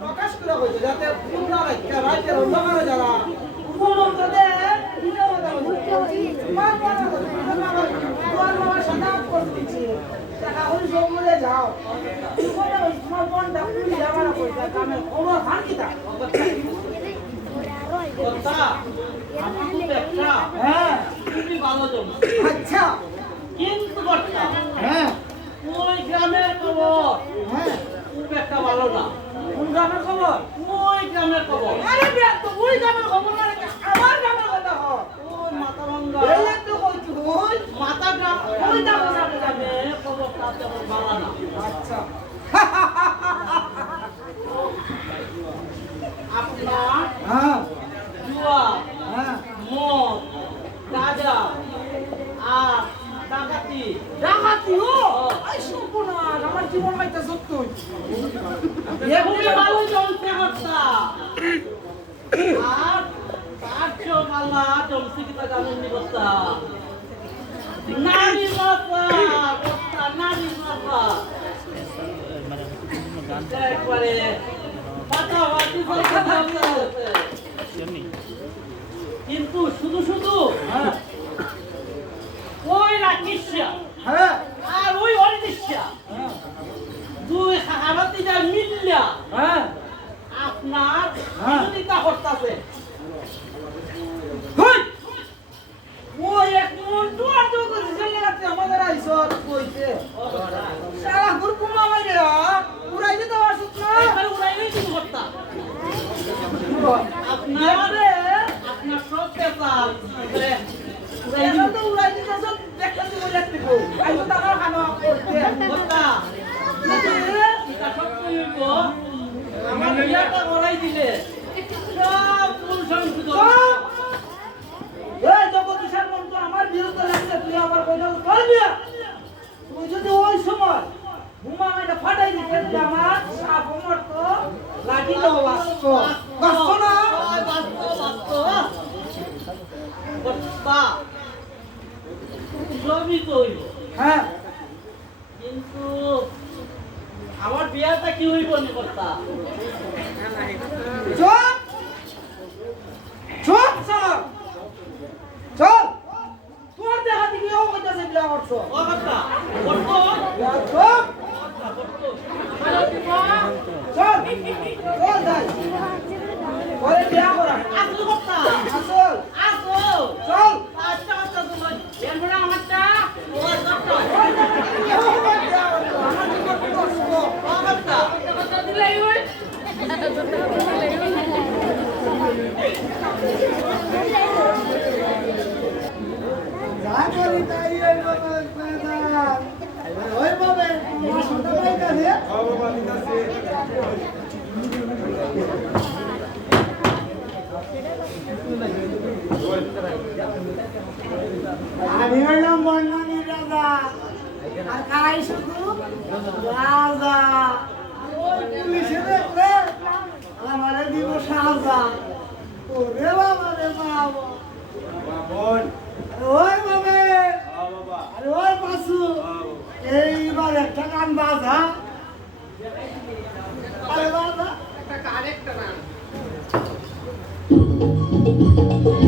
প্রকাশ করে হইতো, যাতে ভুল না রাখতে রাজ্যের অন্ধকারে যারা উপমন্ত্রদের যাও তোমার বোনটা পুলিশ আমার খবর খান কি তা? কথা আমি তো ব্যবসা হ্যাঁ, খুবই ভালো জমা আচ্ছা, কিন্তু কথা হ্যাঁ ওই গ্রামের খবর হ্যাঁ, খুব একটা ভালো না কোন গ্রামের খবর? ওই গ্রামের খবর আরে বিয়া তো ওই গ্রামের খবর মানে কি আমার গ্রামের কথা হয়? ওই মাথা ভাঙ্গা এই একটু কইছি ওই। মাথা গ্রাম ওই গ্রামে খবরটা তেমন ভালো না আচ্ছা, আপনার হ্যাঁ জুয়া হ্যাঁ, মদ গাঁজা আর ডাকাতি ডাকাতিও আই সর্বনাশ, আমার জীবন মাইতে সত্য এগুলি ভালো জমতে হত্যা আর তার চেয়েও ভালো জমতে কি তা জানেননি হত্যা নারী মাথা হত্যা নারী মাথা একবারে পাতাবাতি কিন্তু শুধু শুধু হ্যাঁ ওই রাখিসা হ্যাঁ আর ওই অনিদিসা হ্যাঁ দুই হারাতি যা মিললা হ্যাঁ, আপনার হ্যাঁ। বিরোধিতা করতেছে হই ওই এক মন্টু আর তো ছেলে রাতে আমাদের আইসর কইছে সারা গ্রুপ মামা রে পুরাই দিতে পারছিস না? এবারে উড়াইলেই তুমি হত্যা আপনার আপনার সব পেপার এখন তো উড়াই দিতে সব দেখতে আজকে আমার সাপ মরতো লাঠি তো বাস্ত বাস্ত না সবই তো হইব হ্যাঁ কিন্তু আমার বিয়াটা কি হইব নি কর্তা চল চল চল চল তোমার দেখা দিকে ও কইতাছে বিয়া করছো ও কর্তা করতো চল করতো চল চল যাই পরে বিয়া করা আসল কর্তা আসল আসল চল আচ্ছা আচ্ছা তুমি এরপরে আমারটা ও কর্তা আমার জীবন কষ্ট ও কর্তা যা করি তাই ওই বাবা দাদা ওই বাবা মাসটা পাইতা দে বাবা দিতাছে আমি হইলাম বন্যানি রাজা আর কাই শুধু রাজা ওই পুলিশে দেখলে আমারে দিব সাজা ওরে বাবা রে বাবা বোন ওই বাবা বাবা আরে ওই পাশু এইবার একটা গান বাজা আরে বাজা একটা কারেক্ট না Thank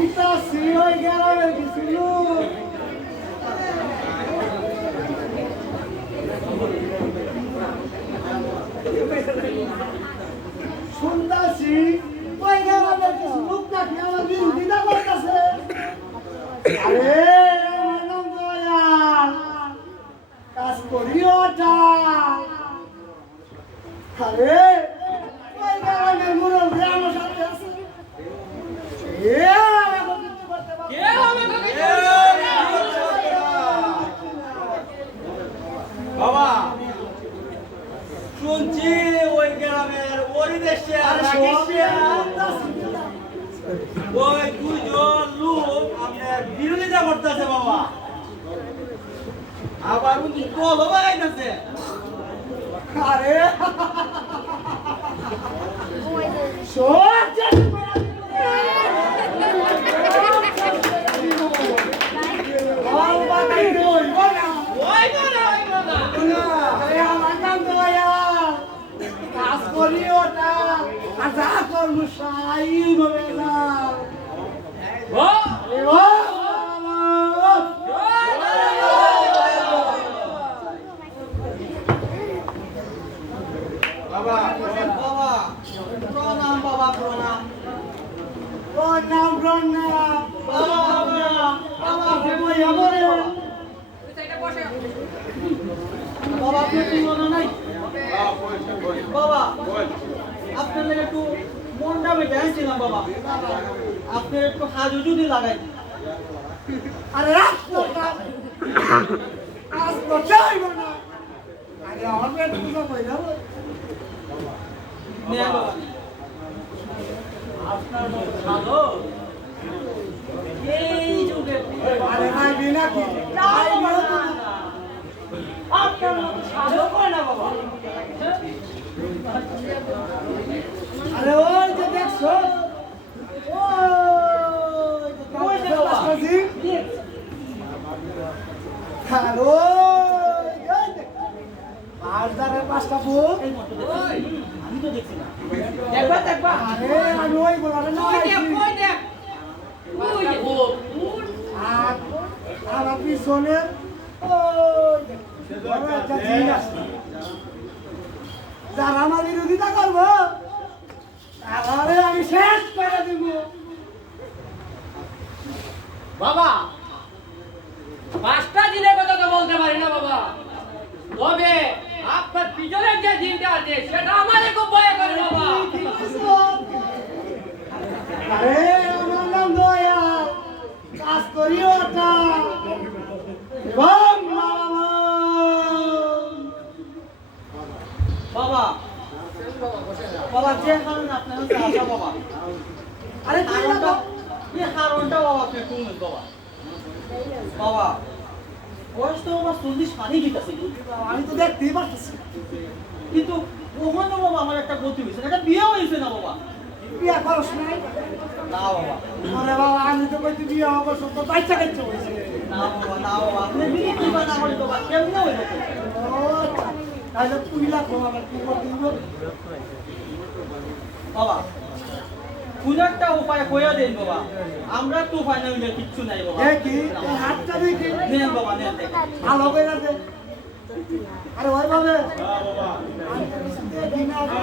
শুনতাছি ওই গ্রামের কিছু লোক শুনতাছি ওই গ্রামের কিছু লোক নাকি আমার বিরোধিতা করতেছে। আরে আমার নাম দয়াল, কাজ করিও টা। আরে ওই গ্রামের মুরব্বী আমার সাথে আছে। এ আমাকে কিছু করতে পারবে না। বাবা শুনছি ওই গ্রামের পরিবেশে ওই দুইজন লোক আপনার বিরোধিতা করতেছে বাবা, আবার কিন্তু কলও বাগাইতেছে। আরে সহ্য কাজ করি ওটা যা করবো সাই হবে না। বাবা বাবা প্রণাম, বাবা প্রণাম। প্রণাম প্রণাম বাবা আপনি বইয়া বলে বাবা আপনি কি মনে নাই বাবা? আপনার লেগে একটু মনটা বেটে আনছিলাম বাবা, আপনি একটু হাজু যদি লাগাই। আরে রাখতো কাজ করতে হইব না। আরে আমার পেট পুজো কই না নেন বাবা। আপনার মতো সাধক এই যুগে আরে ভাই বিনা কি আপনার মতো সাধক হয় না বাবা। আরে ওই যে দেখছো ওই যে রাষ্ট্রজি আর ওই আর দাঁড়ে পাঁচটা বুক আমি তো দেখছি না। দেখবা দেখবা। আরে আমি ওই বলারে না আর আমার পিছনে ওই বড় একটা জিন আছে যারা আমার বিরোধিতা করবো তাহলে আমি শেষ করে দিব। বাবা 5টা দিনের কথা তো বলতে পারি না বাবা, তবে আপনার পিছনের যে দিনটা আছে সেটা আমাদের খুব ভয় করে বাবা। আরে আমার নাম দয়াল, কাজ করি ওটা বাবা বাবা যে কারণে আপনার কাছে আসা বাবা, আরে কারণটা কারণটা বাবা আপনি শুনুন বাবা। বাবা বয়স তো বাবা 40 পানি দিতেছে, আমি তো দেখতেই পাচ্ছি কিন্তু ওখানে বাবা আমার একটা গতি হয়েছে, একটা বিয়ে হয়েছে না বাবা। বিয়া করস নাই? না বাবা, আরে বাবা আমি তো কইতে বিয়া হবো সব তো বাচ্চা কাচ্চা হয়েছে। না বাবা, না বাবা, আপনি বিয়ে দিবা না হলে বাবা কেমনে হইব? তাহলে তুই লাগবো আমার কি করতে দিব? বাবা কোন একটা উপায় কইয়া দেন বাবা, আমরা তো উপায় না হইলে কিচ্ছু নাই বাবা। দেখি এই হাতটা দেখি নেন বাবা নেন দেখেন। ভালো করে দে। আরে ওই ভাবে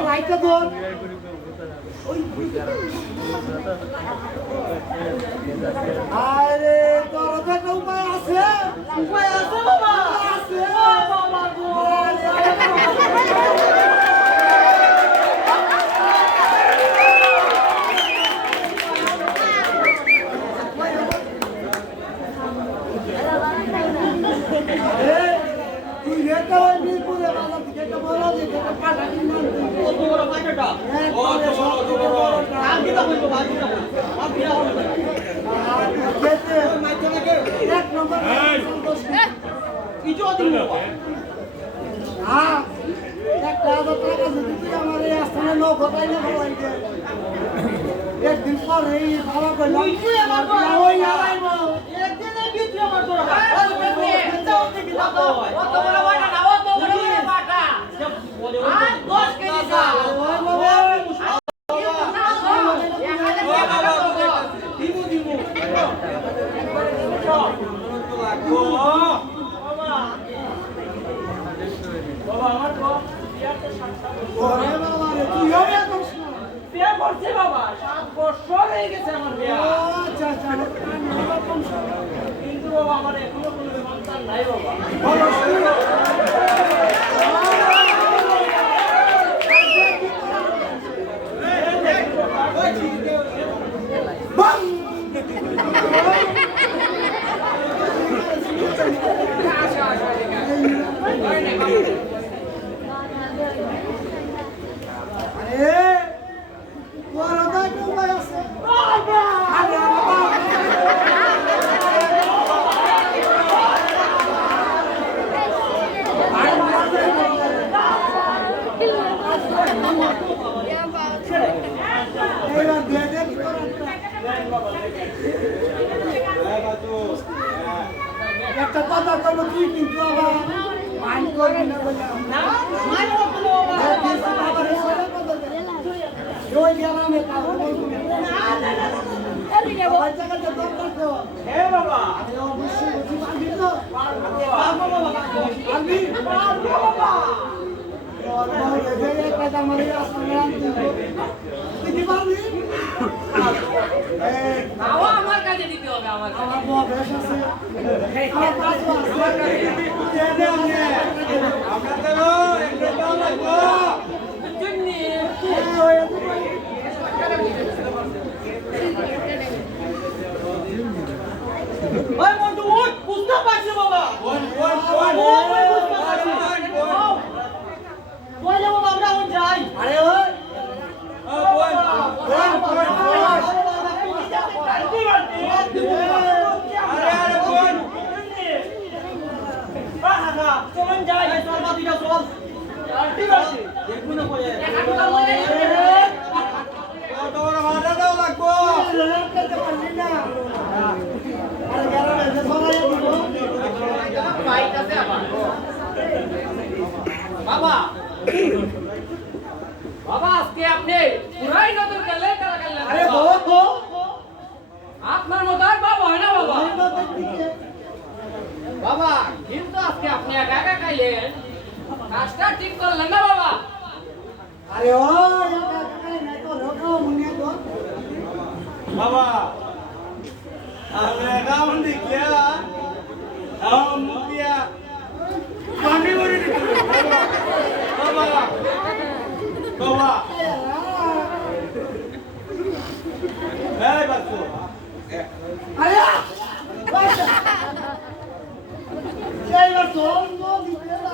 লাইটটা ধর। আরে তোর তো একটা উপায় আছে? উপায় আছে বাবা? আছে বাবা গো। তুই রেখা ওই মিরপুরে বাজার থেকে একটা বড় দিকে একটা কাটা কিনে আনতে। কত বড় পাটাটা? একবারে সবথেকে বড়টা। আমি তো বলবো, আমি তো বলবো। আমি আর বলবো। আর খেতে এক নম্বর সন্তোষ কিছু দিন বাবা। হ্যাঁ একটা হাজার টাকা যদি তুই আমার এই আস্থানে লোক হতাই না ভালো লাগে একদিন পর এই ভালো করলাম তুই আমার তো ওই আড়াইবো একদিনে কি তুই আমার তো চিন্তাও থেকে লাভ হয়। অত বড় বাটা না, অত বড় বাটা। বলে আর 10 কেজি চাল। ওই বাবা দিমু দিমু হয়ে গেছে আমার ও বিয়া আচ্ছা আচ্ছা এরকম সময়। কিন্তু বাবা আমার এখনো কোনো সন্তান নাই বাবা বলো, শুনো। বাম! আরে, তোর হৃদয় কোথায় আছে? আরে, বাবা! এইবার দিয়ে দে কি তোর একটা কথা করবো তুই কিন্তু আবার মাইন্ড করবি না বললাম না মাই বলবো ওই গ্রামে কাউকে বলবি না বাচ্চা কাছে দরকার তো হে বাবা আরে অবশ্যই বলছি পারবি তো বাবা বাবা পারবি বাবা একটা মারি আসলে তুই কি পারবি এই বাবা আমার কাছে দিতে হবে আমার কাছে। আমার বউ বেশ আছে আমার কাছে আছে দিয়ে দে আমাকে আপনাদেরও একটা দাম লাগবো জন্যে ওই মন্টু উঠ বুঝতে পারছি বাবা কোন কোন কোন কই যাব আমরা এখন যাই আরে ওই আরে আরে কোন চলুন যাই চল বাদিটা চল দেখবো না কই কত বড় ভাড়া দাও লাগবো করতে পারলি না আরে গ্রামে যে সরাই দিব ফাইট আছে আবার বাবা বাবা আজকে আপনি পুরাই নতুন খেলে খেলা খেললেন আরে বাবা আপনার মতো আর বাবা হয় না বাবা আমি বাবা দিকে বাবা কিন্তু আজকে আপনি একা একা খাইলেন কাজটা ঠিক করলেন না বাবা আরে ওই একা একা নাই তো লোকাও মনে তো বাবা আমি গাম দেখিয়া আম দিয়া পানি ভরে দিতে বাবা বাবা এই বাচ্চা আরে বাচ্চা এইবার তো নো দিতে না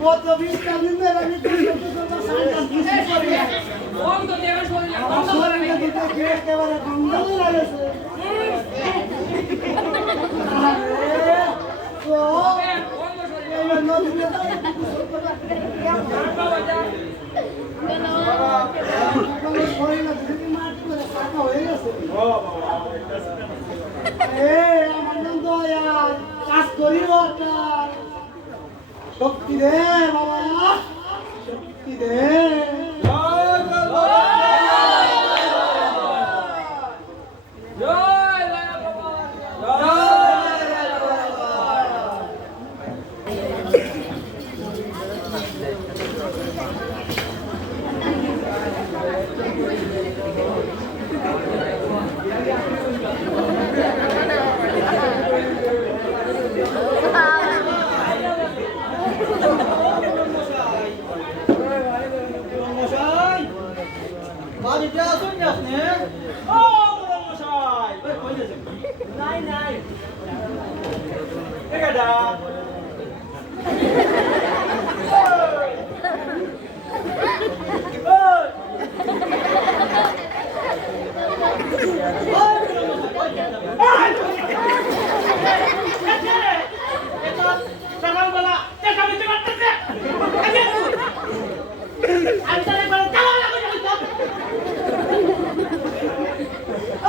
কত 20 টা দিন ধরে আমি তুই তো সাইকেল দিছি করে কোন তো দেবে শরীরে কোন আমার তো শরীরে দিতে কি একেবারে ঠান্ডা লাগেছে আরে তো কোন তো শরীরে এইবার নো দিতে বাবা যা আমার শরীরে দিতে মাটি করে সাকা হয়ে গেছে ও বাবা আমার নাম দয়া কাজ করি ওটা শক্তি দে বাবা শক্তি দে জয় দয়া বাবা মশাই বাড়িতে আসুন না আপনি ও মশাই ওই কই গেছেন নাই নাই একাডা সকালবেলা দেখা দিতে পারতেছে আমি তাহলে একবার চালা লাগো যাই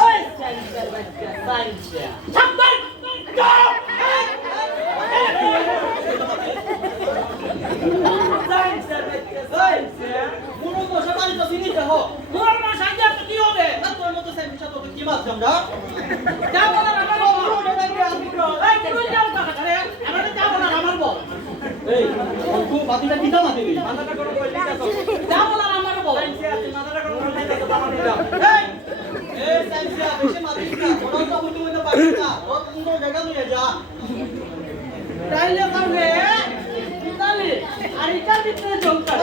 ওই সাইন্সের বাচ্চা সাইন্সে সাবধান যাও সাইন্সের বাচ্চা সাইন্সে মুরু মশা বাড়িতে চিনিতে হো তোর মা সাইন্সে কি হবে না তোর মতো সাইন্সটা তো কি মাছ আমরা যাবো না আমার বল এই তুই যাও টাকা করে আমরা যাবো না আমার বল এই তুই বাতিটা কিটা মাতিবি মাথাটা কোনো কইলি না তো যাবো না আমার বল সাইন্সে আছে মাথাটা কোনো কইলি না তো প্রমাণ দিলাম এই সাইন্সিয়া বেশি মাতিস না তোরা তো বুঝতে বুঝতে পারিস না তোর কোনো জায়গা নিয়ে যা তাইলে কারণে তাহলে আর এটা ভিতরে জমকা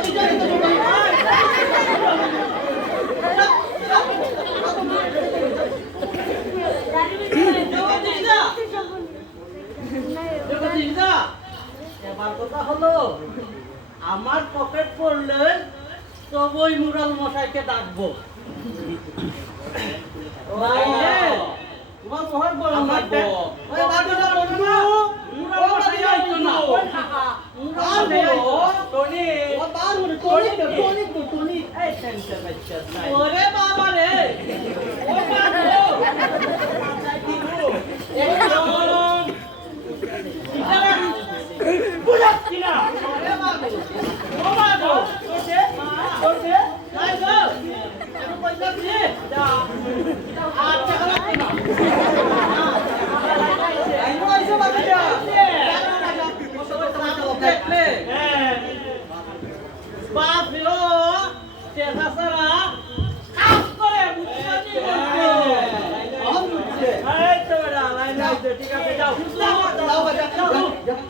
এবার কথা হলো আমার পকেট পড়লে তবই মুরাল মশাইকে ডাকবো তোমার মহান বড় লাগবে ওই বাদুটা বন্ধু মুরাল মশাই আইতো না মুরাল টনি ও বাদুর টনি এই সেন্টার বাচ্চা ওরে বাবা রে ও বাদুর একদম বুঝাচ্ছি না ওরে বাদুর ও বাদুর ওকে যাই গো আমি পয়সা দিয়ে যা আর টাকা লাগবে না আইনো আইছে বাকিটা দেখলে বাপ লো চেষ্টা সারা কাজ করে বুঝতে এই তো বেটা লাইন আইছে ঠিক আছে যাও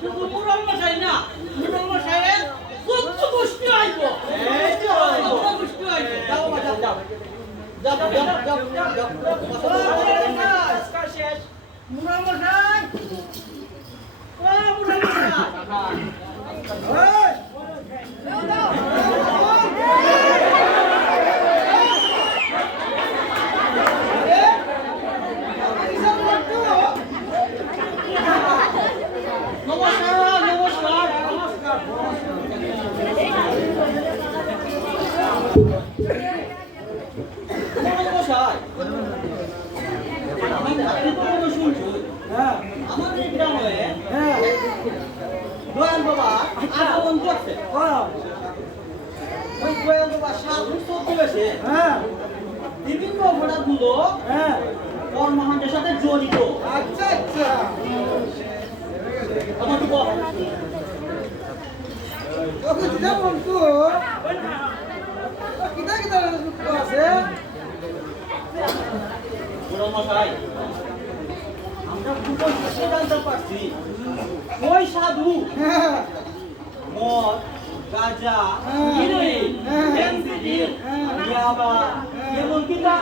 শুধু মুরাল মশাই না মুরাল মশাইয়ের কত গোষ্ঠী আইব এই তো কত গোষ্ঠী আইব যাও বাবা যাও শেষ মুরাল মশাই ও মুরাল মশাই আমাদের গ্রামে দয়াল বাবা আগমন করছে ওই দয়াল বাবা সাধু চতুর্বেশে বিভিন্ন ঘটনাগুলো কর্মকাণ্ডের সাথে জড়িত আচ্ছা আচ্ছা আমার তো তোকে দিদা বন্ধু কিতা কিতা আছে মশাই আমরা দুটো সে জানতে পারছি ওই সাধু হ্যাঁ মদ গাঁজা হ্যাঁ। হিরোইন হ্যাঁ। এমসিডি হ্যাঁ। ইয়াবা এমনকি না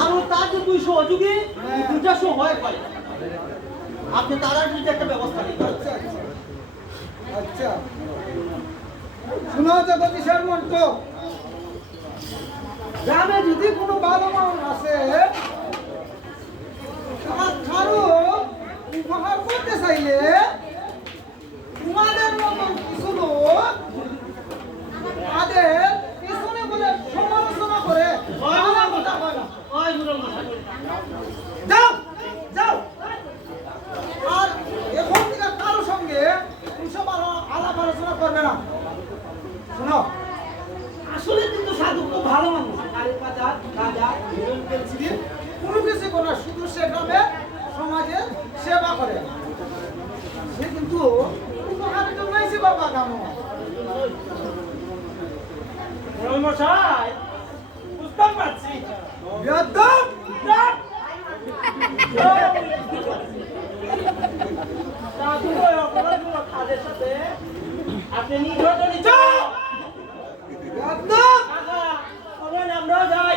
আর তার যে দুই সহযোগী হ্যাঁ। দুটা সহায় করে আপনি তারা যদি একটা ব্যবস্থা নিতে আচ্ছা আচ্ছা আচ্ছা শোনো জগদীশের মন্ত্র গ্রামে যদি কোনো ভালো মানুষ আছে তার কারো উপহার করতে চাইলে তোমাদের মতন কিছু লোক তাদের পিছনে বলে সমালোচনা করে ভালো কথা হয় না। ওই মুরাল মশাই যাও যাও আর এখন থেকে কারোর সঙ্গে এইসব আলাপ আলোচনা করবে না শোনো আসলে কিন্তু সাধু খুব ভালো মানুষ গাড়ি পাতা গাঁজা হিরোইন পেন্সিল কোনো কিছু করে না, শুধু সে গ্রামে সমাজের সেবা করে সে কিন্তু উপকারের জন্য এসে বাবা কামো মুরাল মশাই বুঝতে পারছি বেয়াদব! সাধু ওই অপরাধমূলক কাজের সাথে আপনি নির্ঘটনিত বেয়াদব! কাকা চলেন আমরাও যাই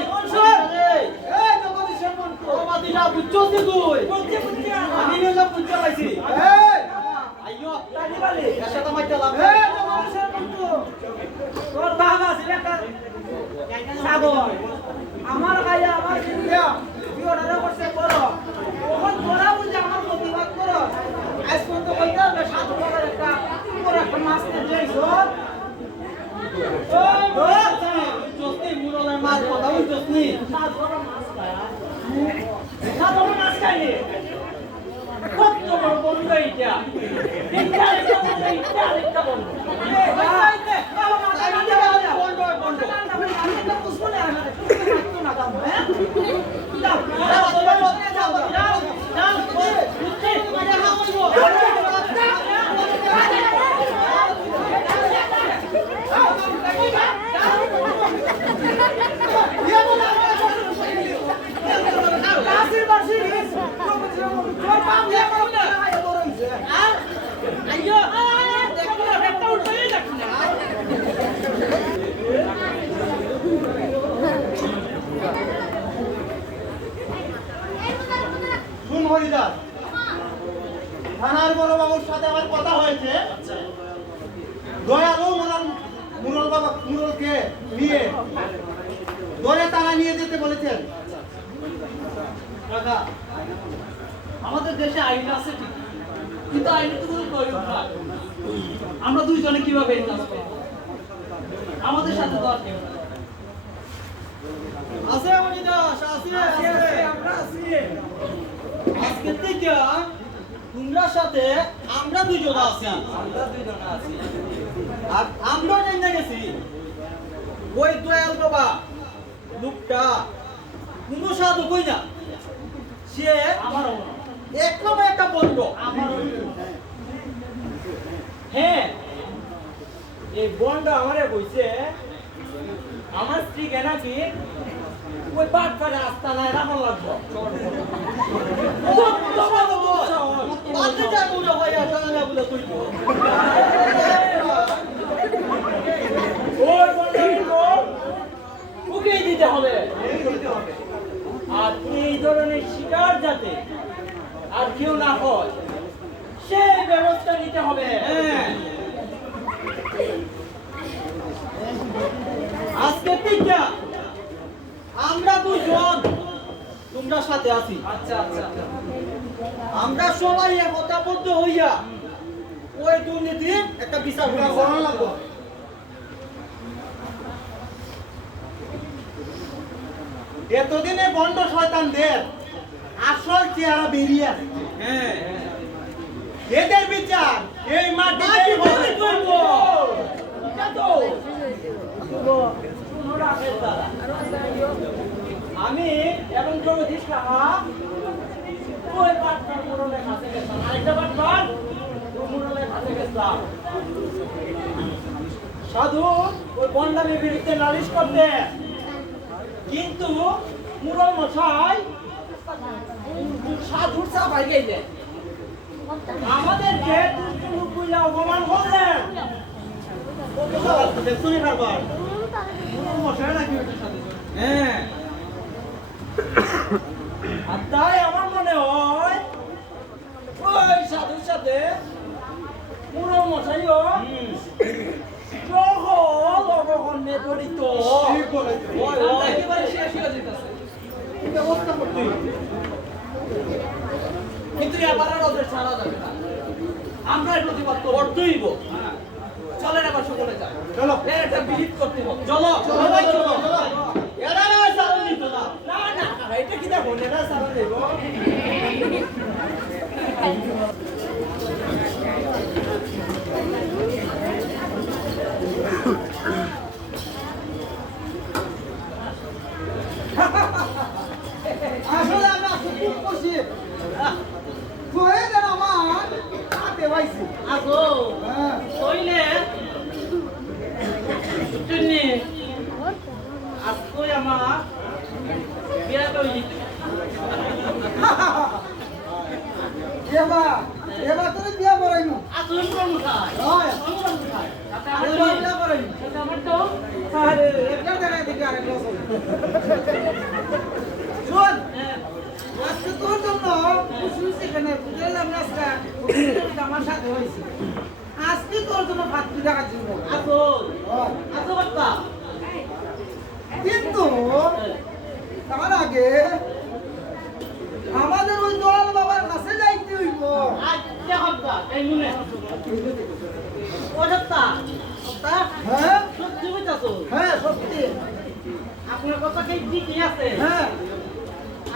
এই জগদীশের মন্ত্র বাদিনা বুঝছস তুই আমি নিলাম বুঝতে পাইছি এই আইয়ো তালি বালি এর সাথে মাইটা লাভ এই জগদীশের মন্ত্র তোর বাবা ছিল একটা সাগর আমার গায়ে আমার সিন্ধিয়া তুই অর্ডার করছে করো তখন তোরা বুঝে আমার প্রতিবাদ করো আজ পর্যন্ত বলতে হবে সাধু বাবার একটা বড় একটা মাছ দিয়েছ জস্তি মুরলের মাছ কথা বুঝছস সাধু বাবার মাছ খায় সাধু বাবার মাছ খাইনি কত বড় বন্ধু এইটা এটা আরেকটা বন্ধু যাও হরিদাস। থানার বড় বাবুর সাথে আমার কথা হয়েছে। দয়ালু মুরলকে নিয়ে ধরে তারা নিয়ে যেতে বলেছেন। কাকা, আমাদের দেশে আইন আছে ঠিক, কিন্তু আইনে তো কোনো প্রয়োগ নাই। আমরা দুইজনে কিভাবে এই কাজ করবো? আমাদের সাথে তো আর কেউ নাই। আছে হরিদাস, আছে আমরা আছি। আজকে থেকে তোমরা সাথে আমরা দুজন আছি। আর আমরা জানা গেছি ওই দয়াল বাবা লোকটা কোনো সাধু কই না, সে আমারও একদম একটা বন্ধ। হ্যাঁ, এই বন্ড আমারে কইছে আমার স্ত্রীকে নাকি ওই বাটপাড়ে আস্তানায় রাখা লাগবো। বাচ্চাটা মনে হয় একটা বলে কইব। ওই বন্ডামিকে উকিয়ে দিতে হবে। আর এই ধরনের শিকার যাতে আর কেউ না হয় সেই ব্যবস্থা নিতে হবে। হ্যাঁ, আজকে থেকে আমরা দুজন তোমরা সাথে আছি। আচ্ছা আচ্ছা, আমরা সবাই একতাবদ্ধ হইয়া ওই দুর্নীতির একটা বিচার করা লাগবে। এতদিনে বন্ড শয়তানদের আসল চেহারা বেরিয়ে আসে। হ্যাঁ, এদের বিচার এই মাটিতেই হবে। আমি এবং জগদীশ কাকা ওই বাটপার মুরলের কাছে গেছিলাম, আরেকটা বাটপার মুরলের কাছে গেছিলাম। সাধু ওই বন্ডামির বিরুদ্ধে নালিশ করতে, কিন্তু মুরল মশাই সাধুর চাপাই গেলেন, আমাদেরকে দুষ্ট লোক বইলা অপমান করলেন। শুনি খাবার মশাই নাকি ওটার সাথে হ্যাঁ, আর তাই আমার মনে হয় ওই সাধুর সাথে পুরো মশাইও জহল অবগণ্যে জড়িত। ঠিক বলেছে। ওই একেবারে শেষ হয়ে যেতেছে, ব্যবস্থা করতে হবে। কিন্তু এবার আর ওদের ছাড়া যাবে না, আমরা এই প্রতিবাদ করতেইব। চলেন আবার সকলে যায়, চলো এর একটা বিহিত করতে হবে। চলো সবাই চলো। এরা না চালু দিত না। না না, এটা কি দেখো এটা সারা দেব। আসলে আমি আজকে খুব খুশি। কয়েকদিন আমার হাতে পাইছি। আগো হ্যাঁ। কইলে শুনি আজকে আমার বিয়া কইলি। এবার তোর বিয়া পড়াইমু। আসুন কোন খায় হয়। কোন খায় তাতে আমার এবার বিয়া পড়াইমু। তাতে আমার তো আরে একটা জায়গায় থেকে আরেক বছর। শোন, আজকে তোর জন্য খুশি সেখানে বুঝলাম রাস্তা আমার সাথে হয়েছে। আজকে তোর জন্য পাত্রী দেখার জন্য। আসো হয়। আসো বাপ্পা। কিন্তু তার আগে আমাদের ওই দয়াল বাবার কাছে যাইতে হইব। আচ্ছা বাপ্পা এই মনে ও বাপ্পা বাপ্পা হ্যাঁ সত্যি বুঝাছো? হ্যাঁ সত্যি। আপনার কথা কি আছে? হ্যাঁ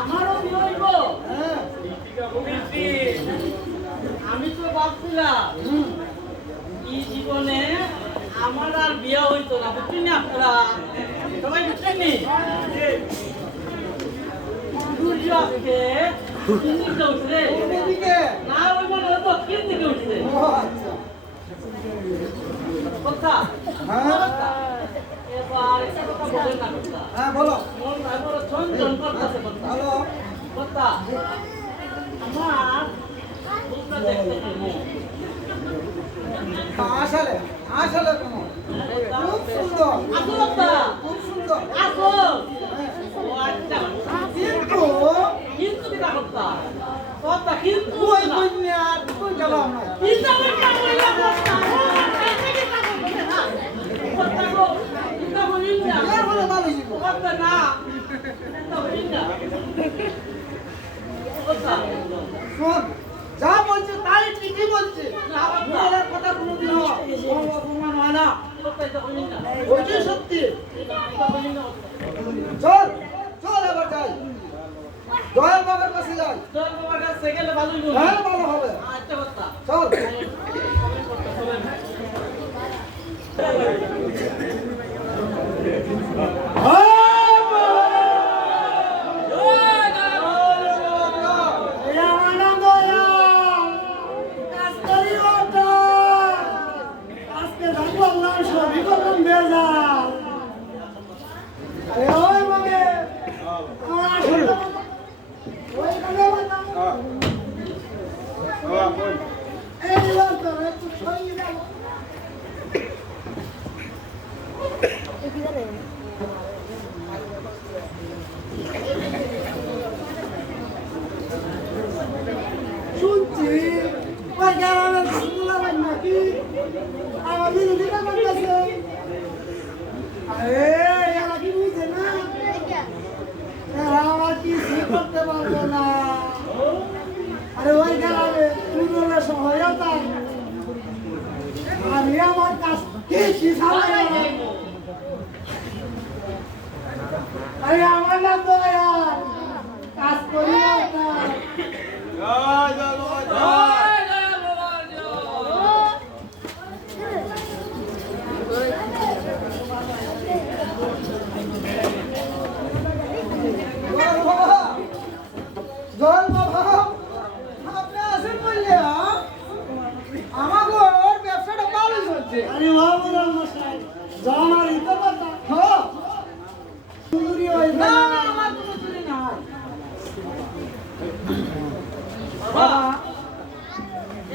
আমারও বিয়ে হইব। হ্যাঁ আমি তো ভাবছিলাম এই জীবনে আমার আর বিয়ে হইতো না, বুঝছেন না আপনারা সবাই বুঝছেন নি? সূর্য আজকে কোন দিকে উঠছে? এদিকে। না ওই মনে হয় দক্ষিণ দিকে উঠছে। ও আচ্ছা। কথা হ্যাঁ এবার একটা কথা বলেন না কথা। হ্যাঁ বলো। মন বড় ঝনঝন করতেছে কথা। হ্যালো। কথা আমার বুকটা দেখতে কেমন? আসলে আসলে কেমন? খুব সুন্দর। আসো বাপ্পা, খুব সুন্দর। আসো। হ্যাঁ। ও আচ্ছা। কিন্তু কিন্তু কি করতা? তোর লাভ নাই। ইসলামের কামড়া বসা কাছে কি কাম করে না কথা গো ইসলাম ইন্না এর বলে ভালো জীব। কথা না ইসলাম ইন্না কথা শোন, যা বলছে তাই ঠিকই বলছে। না বলার কথা কোনোদিনও অপমান হয় না। কথা ইসলাম ইন্না ওইটাই সত্যি। ইসলাম ইন্না চল, চল এবার যাই। দয়াল বাবার কাছে যাই। তোর বাবার কাছে গেলে ভালোই বলবি হ্যাঁ, ভালো হবে। আচ্ছা কথা চল। শুনছি ওই গ্রামের ছেলেরা নাকি আমার বিরোধিতা করতেছে। আরে এরা কি বুঝে না, এরা আমার কিছু করতে পারবে না। আরে ওই গ্রামে পুরোনো সহায়তা আমি আমার কাছ কি সামনে। আরে আমার নাম দয়াল, কাজ করি না। জয় জয় বাবা জয়। দয়াল বাবা, দয়াল বাবা, আপনি আসেন বললে, আমাগো ব্যবসাটা ভালো চলছে। আরে বাবা মশাই জানার ইতো কথা হ্যাঁ, চুরি হয় না না। না, আমার কোনো চুরি নাই। বাবা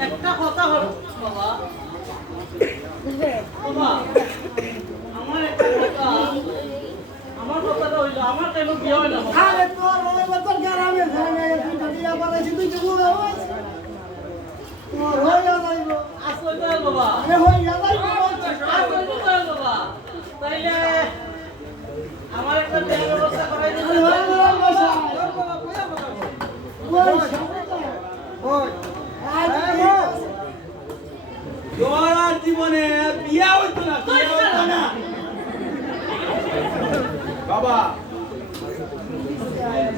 একটা কথা হলো বাবা বাবা আমার একটা কথা আমার কথাটা হইলো আমার কেন বিয়ে হয় না বাবা? আরে তোর ওই বছর গ্রামে জানে তুই বিয়া করেছি তুই তো বুড়ো হয়েছিস। তোর হইয়া যাইব, আসলে তো বাবা আরে হইয়া যাইব বলছিস। আসলে তো বাবা তাইলে আমার একটা বিয়ে ব্যবস্থা করাই আরে দিতে বাবা মশাই দয়াল বাবা, কইয়া কথা বল। ওই সামনে ওই, আজ হ্যাঁ, বল। তোমার আর জীবনে বিয়া হইতো না, বিয়া হইতো না। বাবা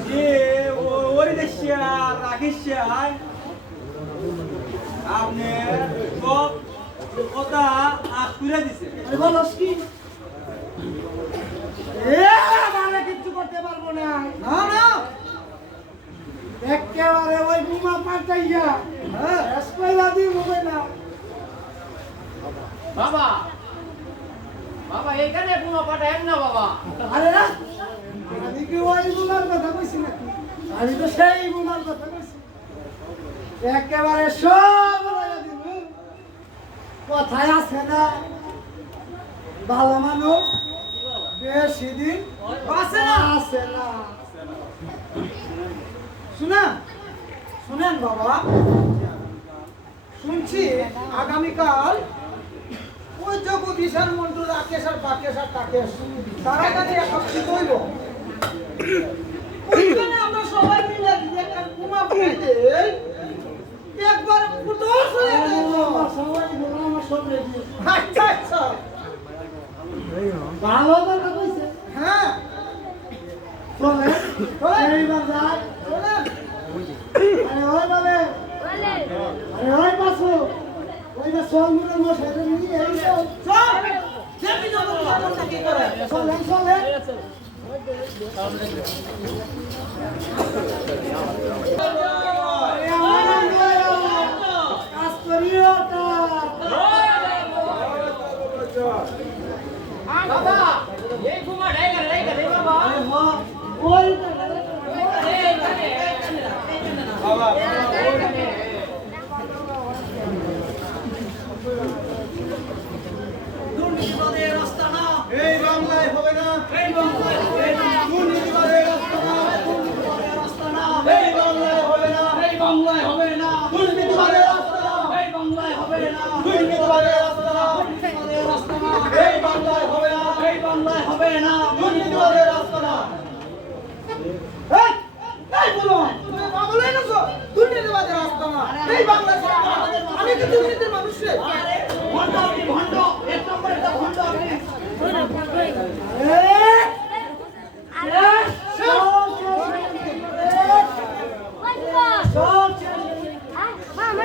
যে ওই দেশে রাখিস আপনি সব কথা আকুরা দিছে। আরে বলস কি এ মানে কিচ্ছু করতে পারবো না। না না, একেবারে ওই বুমা পাঠাইয়া হ্যাঁ, এসপাইলা দিয়ে হবে না। বাবা বাবা এখানে কোনো পাঠায় না বাবা আরে না আমি কি ওই বুমার কথা কইছি নাকি, আমি তো সেই বুমার কথা কইছি। একেবারে সব বলে দিব। কথায় আছে না ভালো মানুষ বেশি দিন বাঁচে না। আছে না। শুনেন, শুনেন বাবা, শুনছি আগামীকাল ওই জগদীশার মন্টু রাকেশ আর বাকেশ আর টাকেশ তারা কাছে একত্রিত হইব। ওইখানে আমরা সবাই মিলে যদি একটা কুমা ফুটে দেই, একবার ফুটোস হয়ে যাইব। আমার সবাই বলে আমার সব রেডি। আচ্ছা আচ্ছা, ভালো কথা কইছে। হ্যাঁ, চলে এইবার যাই। শোনেন, আরে ওই বলে আরে ওই পাশো ওই যে সলমুনের মশাইরে নিয়ে এই তো চল, দেখি জগদীশার কি করে। চলে চলে আরে আমার কাজ করিও তা বাবা এই ঘুমা ডাইগারে বাবা আরে মা ওই বাবা দুর্নীতিবাদের রাস্তা না এই বাংলায় হবে না, এই বাংলায় হবে না দুর্নীতিবাদের রাস্তা না, দুর্নীতিবাদের রাস্তা না এই বাংলায় হবে না, এই বাংলায় হবে না দুর্নীতিবাদের রাস্তা না, এই বাংলা ছাড়া আমি তো দুর্নীতির মানুষ রে। ভণ্ড আপনি, ভণ্ড, এক নম্বর একটা ভণ্ড আপনি।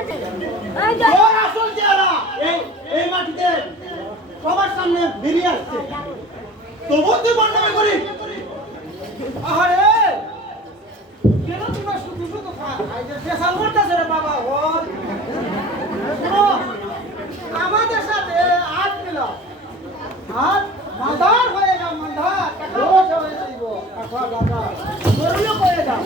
ওর আসল চেহারা এই মাটিতে সবার সামনে বেরিয়ে আসছে, তবুও তুই বন্ডামি করি। আরে কেন তোমরা শুধু শুধু পেশাল করতেছে রে বাবা ওর শোনো, আমাদের সাথে হাত মিলাও, হাত মাদার হয়ে যাও, মাদার টাকা পয়সা হয়ে যাইব, টাকা টাকা গরুও হয়ে যাও।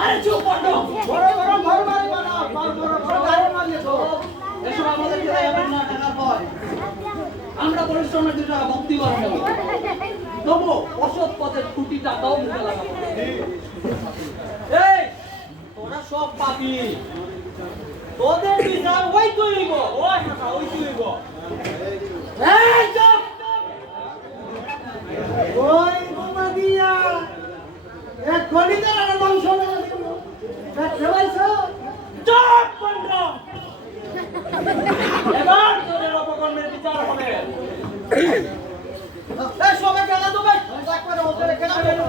আরে চুপ ভণ্ড। বড় বড় ঘর বাড়ি বানাও, বড় বড় গাড়ি মালিক হও। এসব আমাদের খেয়ে যাবেন না টাকার পর। আমরা পরিশ্রমের জন্য ভক্তি করবো, তবু অসৎ পথের কোটি টাকাও মুখে লাগাবো। এই তোরা সব পাবি, তোদের বিচার ওই তুইব, ওই টাকা ওই তুইব। এই চুপ। ওই বোমা দিয়া এক গলিতে একটা ধ্বংস হয়ে গেছিল, ফেলাইছো। চুপ ভণ্ড। এবার তোদের অপকর্মের বিচার হবে। এই সবাই খেলা তো ভাই, একবারে ওদের খেলা দেবো,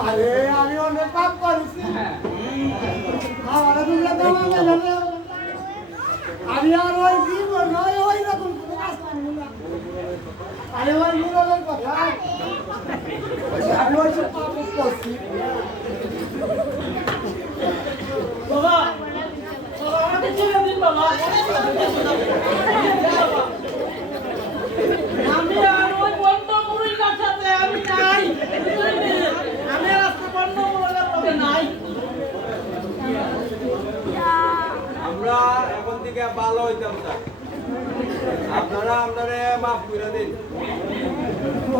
আরে আমি অনেক পাপ করেছি, আমার তোমরা দেওয়া গেল না। আমি আর ওই জীবন নয় ওই রকম কাজ করবো না। আরে ওই মুরলের কথা আমি ওই সব পাপ করছি। বাবা, বাবা আমাকে ছেড়ে দিন বাবা। আমি আর ওই বন্ধ মুড়ির সাথে আমি নাই। আমি আর আজকে বন্ধ মুড়ির লোকে নাই। আমরা এখন থেকে ভালো হইতাম স্যার, আপনারা আপনারে মাফ করে দিন।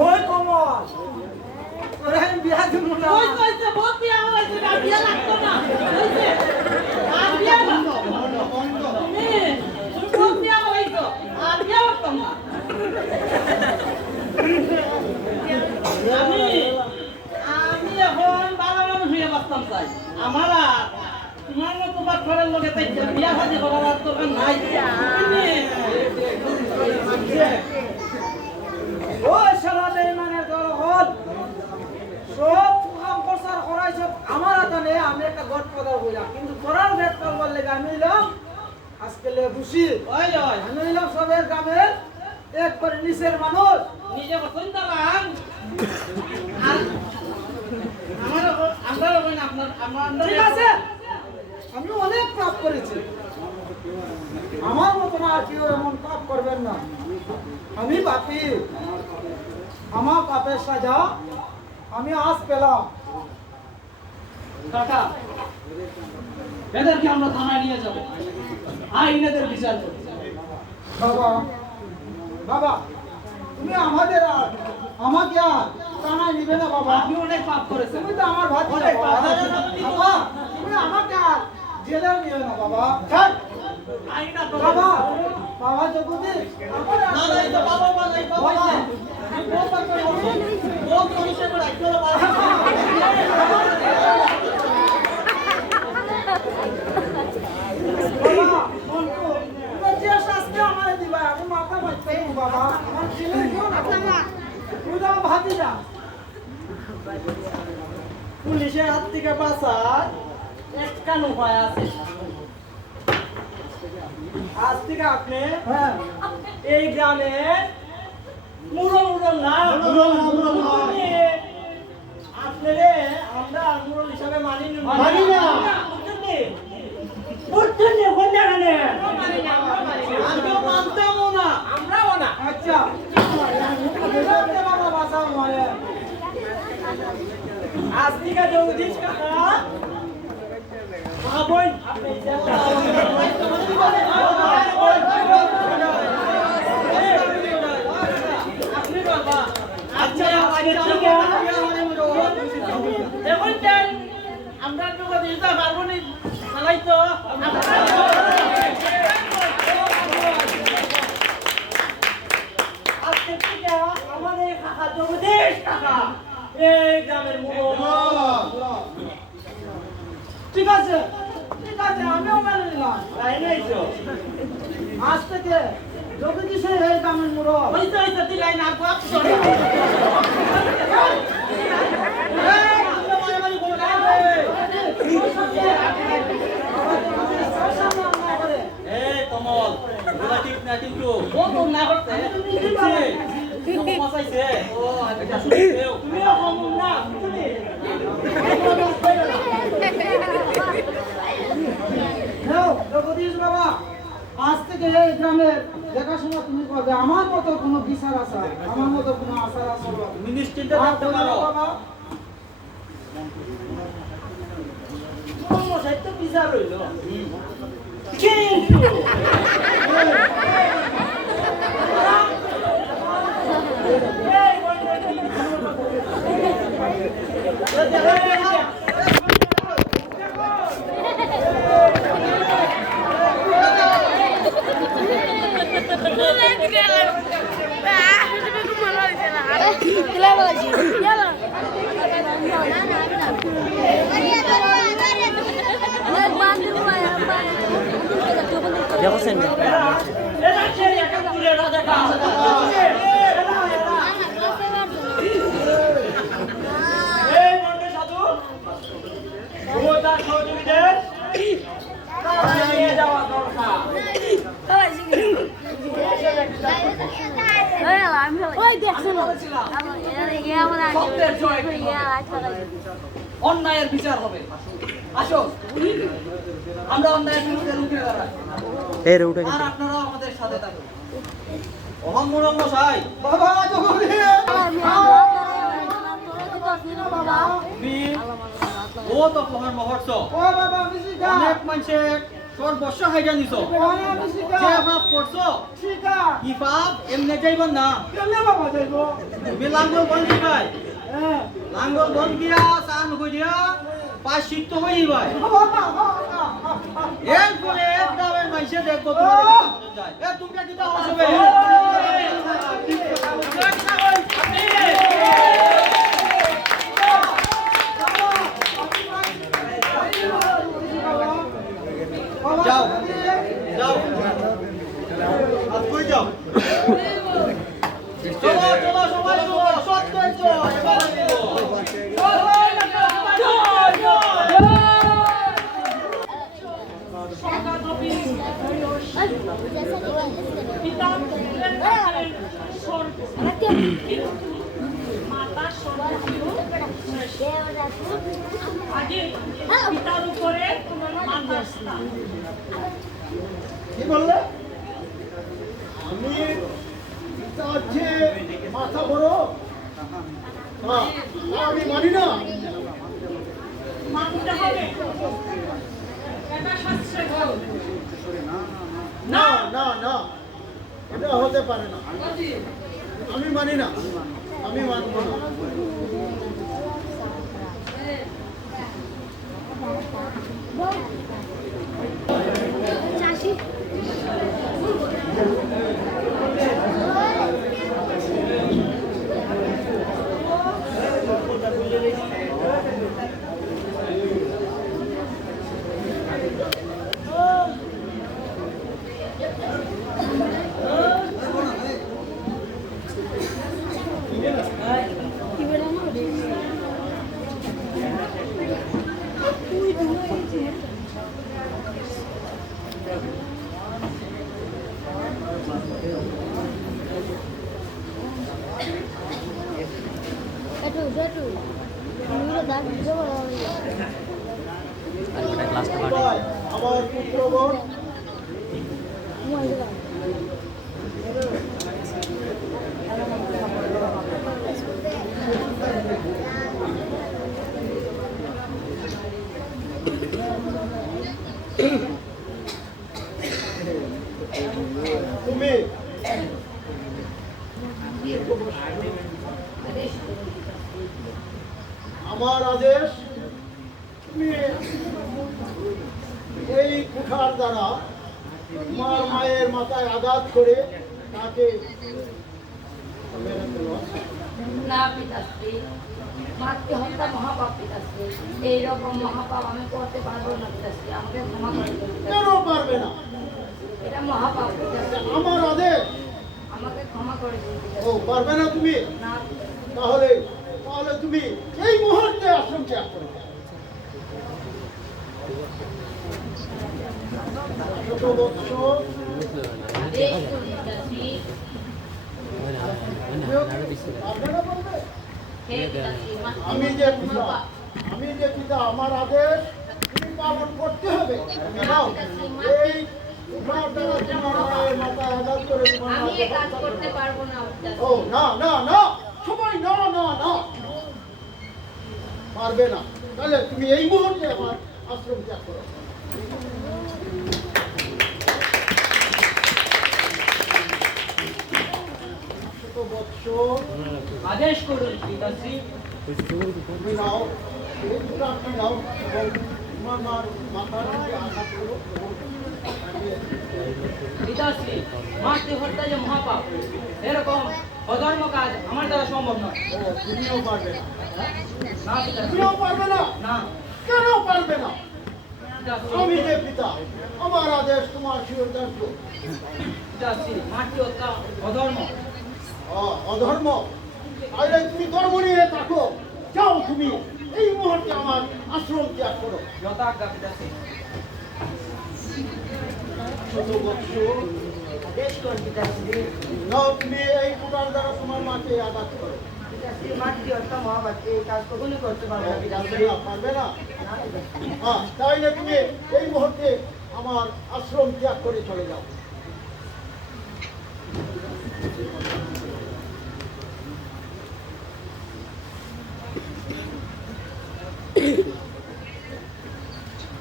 ওই কমল ওরে আমি বিয়া দিব না। ওই কইছে বহুত বিয়া হইছে, আর বিয়া লাগতো না। হইছে? আর বিয়া লাগতো। তুমি বহুত বিয়া হইছো, আর বিয়া লাগতো না। আমি এখন বাবা মানুষ হয়ে বাঁচতাম চাই। আমার আর তোমার মতো বাচ্চাদের লগে তাই বিয়া শাদী করার আর দরকার নাই। ওই শালা বেঈমানের দল হল সব কাম প্রচার করাইছ আমার আদানে, আমি একটা গড পদার হইলাম, কিন্তু তোরার ভেদ করবার লেগে আমি হইলাম আজকে লে খুশি। ওই ওই আমি হইলাম সবের গ্রামের একবারে নিচের মানুষ। নিজে পছন্দ করান আর আমরা আপনার ঠিক আছে, আমি অনেক পাপ করেছি, আমার মতো আর কেউ এমন পাপ করবেন না। আমি পাপী, আমার পাপের সাজা আমি আজ পেলাম। কাকা, এদেরকে আমরা থানায় নিয়ে যাবো, আইনেদের বিচার করবো। বাবা বাবা তুমি আমাদের আর আমাকে আর টানায় নিবে না বাবা। আপনি অনেক পাপ করেছেন। তুমি তো আমার ভাত অনেক পাপ। বাবা, তুমি আমাকে আর জেলে নিও না বাবা। ছাড়। আইনা তো বাবা বাবা জগতি আমার আর- না, না, এই তো বাবা, বাবা, এই বাবা, বাবা, এই যে। তুমি বল পার করে বসো। বহুত সমস্যা করে, চলো বাবা। বাবা, মন্টু, তুমি যে শাস্তি আমারে দিবা, আমি মাথা মারতে পারবো বাবা। আমার জেলে নিও না বাবা। তুমি তো আমার ভাতিজা। পুলিশের হাত থেকে বাঁচার একটা উপায় আছে। আজ থেকে আপনি হ্যাঁ এই গ্রামে মুরল না, আপনারে আমরা মুরল হিসাবে মানি না। মানি না। বুঝছেন নি? কোন জায়গানে? আমিও মানতামও না। আমরাও না। আচ্ছা বাবা বাঁচাও আমারে। আজ থেকে জগদীশ কাকা ভাবুন আপনি আচ্ছা এখন যাই, আমরা তো দিতে পারবো না, চালাই তো। আজকে থেকে আমাদের গ্রামের মুরব্বি। ঠিক আছে আমিও মেনে নিলাম। তাই নাই তো? আজ থেকে জগদীশ এই গ্রামের মুরব্বি। হইতে হইতে দিলাই না বাপ সরে এই কমল, এগুলা ঠিক না কিন্তু। ও তো না করতে দেখছি, মশাইছে। এটা শুনছেও। তুমিও কমন না তুমি। হ্যাঁ, জগদীশ বাবা, আজ থেকে এই গ্রামের দেখাশোনা তুমি করবে। আমার মতো কোনো বিচার আছে, আমার মতো কোনো আচার আছে তুমি নিশ্চিন্তে থাকতে পারো। বাবা। মশাই তো বিচার হইল। কিন্তু এরা সেই একাত্তরের রাজা কা। এই মন্ডে সাধু, তার সহযোগীদের কাছে নিয়ে যাওয়া দরকার। অন্যায়ের বিচার হবে আসো আমরা অন্যায়ের বিরুদ্ধে রুখে দাঁড়াই আর আপনারাও আমাদের সাথে থাকুন অহংমূলক মশাই, বাবা জগদীশ তুমি ও তো তোমার মহর্ষ। ও বাবা মিশিকা অনেক মানুষে সর্বস্ব হাইজা নিছ। ওনা মিশিকা যে পাপ করছো, শিকা কি পাপ এমনি যাইবেন না। কেমনে বাবা যাইবো? তুমি লাঙ্গল বন্ধ ভাই, হ্যাঁ লাঙ্গল বন্ধ দিয়া চান করিয়া পাঁচ সিদ্ধ হয়ে ভাই। এরপরে গ্রামের মানুষে দেখবো তোমার কেমন যায়। এ তুমি কিটা হসবে? যাও যাও, আজ কই যাও? চলো চলো সবাই চলো, সত্যই চলো, এবারে চলো। পিতার উপরে মাতার স্থান। কি বললে? আমি পিতার যে মাথা বড়, হ্যাঁ, আমি মানি না। মানতে হবে এটা শাস্ত্রে বল। না না না, এটা হতে পারে না। আমি মানি না, আমি মানব না। আমার পুত্রগণ, তুমি আমার আদেশ, তুমি এই কুঠার দ্বারা তোমার মায়ের মাথায় আঘাত করে তাকে মেনে ফেলো। না পিতাশ্রী, মাতৃ হত্যা মহাপাপ পিতাশ্রী। এইরকম মহাপাপ আমি করতে পারবো না পিতাশ্রী, আমাকে ক্ষমা করে দিন পিতাশ্রী। কেন পারবে না? এটা মহাপাপ পিতাশ্রী, আমার আদেশ। আমাকে ক্ষমা করে দিন ও পিতাশ্রী। পারবে না তুমি? না পিতাশ্রী। তাহলে তাহলে তুমি এই মুহূর্তে আশ্রম ত্যাগ করো। ছোট বৎস, বেশ করি পিতাশ্রী। পারবে না বলবে? হে পিতাশ্রী, আমি যে পিতা, আমি যে পিতা, আমার আদেশ তুমি পালন করতে হবে। তুমি নাও এই তোমার দ্বারা তোমার মায়ের মাথায় আঘাত করে তোমার আমি মাকে এ কাজ হত্যা করতে করবে। পারবো না পিতাশ্রী। ও না না না, সবাই না না না, পারবে না। তাহলে তুমি এই মুহূর্তে আমার আশ্রম ত্যাগ করো। ছোট বৎস, আদেশ করুন পিতাশ্রী। তুমি নাও এই দুটাকে নাও এবং তোমার মার মাথার দিকে আঘাত করো এবং পিতাশ্রী, মাতৃ হত্যা যে মহাপাপ, এরকম অধর্ম কাজ আমার দ্বারা সম্ভব নয়। ও, তুমিও পারবে না। না পিতাশ্রী, তুমিও পারবে না? না কেন পারবে না? পিতাশ্রী, আমি যে পিতা, আমার আদেশ তোমার শিরোধার্য। পিতাশ্রী, মাতৃ হত্যা অধর্ম। অধর্ম? তাহলে তুমি ধর্ম নিয়ে থাকো। যাও তুমি এই মুহূর্তে আমার আশ্রম ত্যাগ করো। যথাজ্ঞা পিতাশ্রী। ছোট বৎস, বেশ কর পিতাশ্রী। নাও তুমি এই কুটার দ্বারা তোমার মাকে আঘাত করো। পিতাশ্রী, মাতৃ হত্যা মহাপাপ, এই কাজ কখনোই করতে পারবে না পিতাশ্রী। পারবে না? না পিতাশ্রী। হ্যাঁ, তাইলে তুমি এই মুহূর্তে আমার আশ্রম ত্যাগ করে চলে যাও।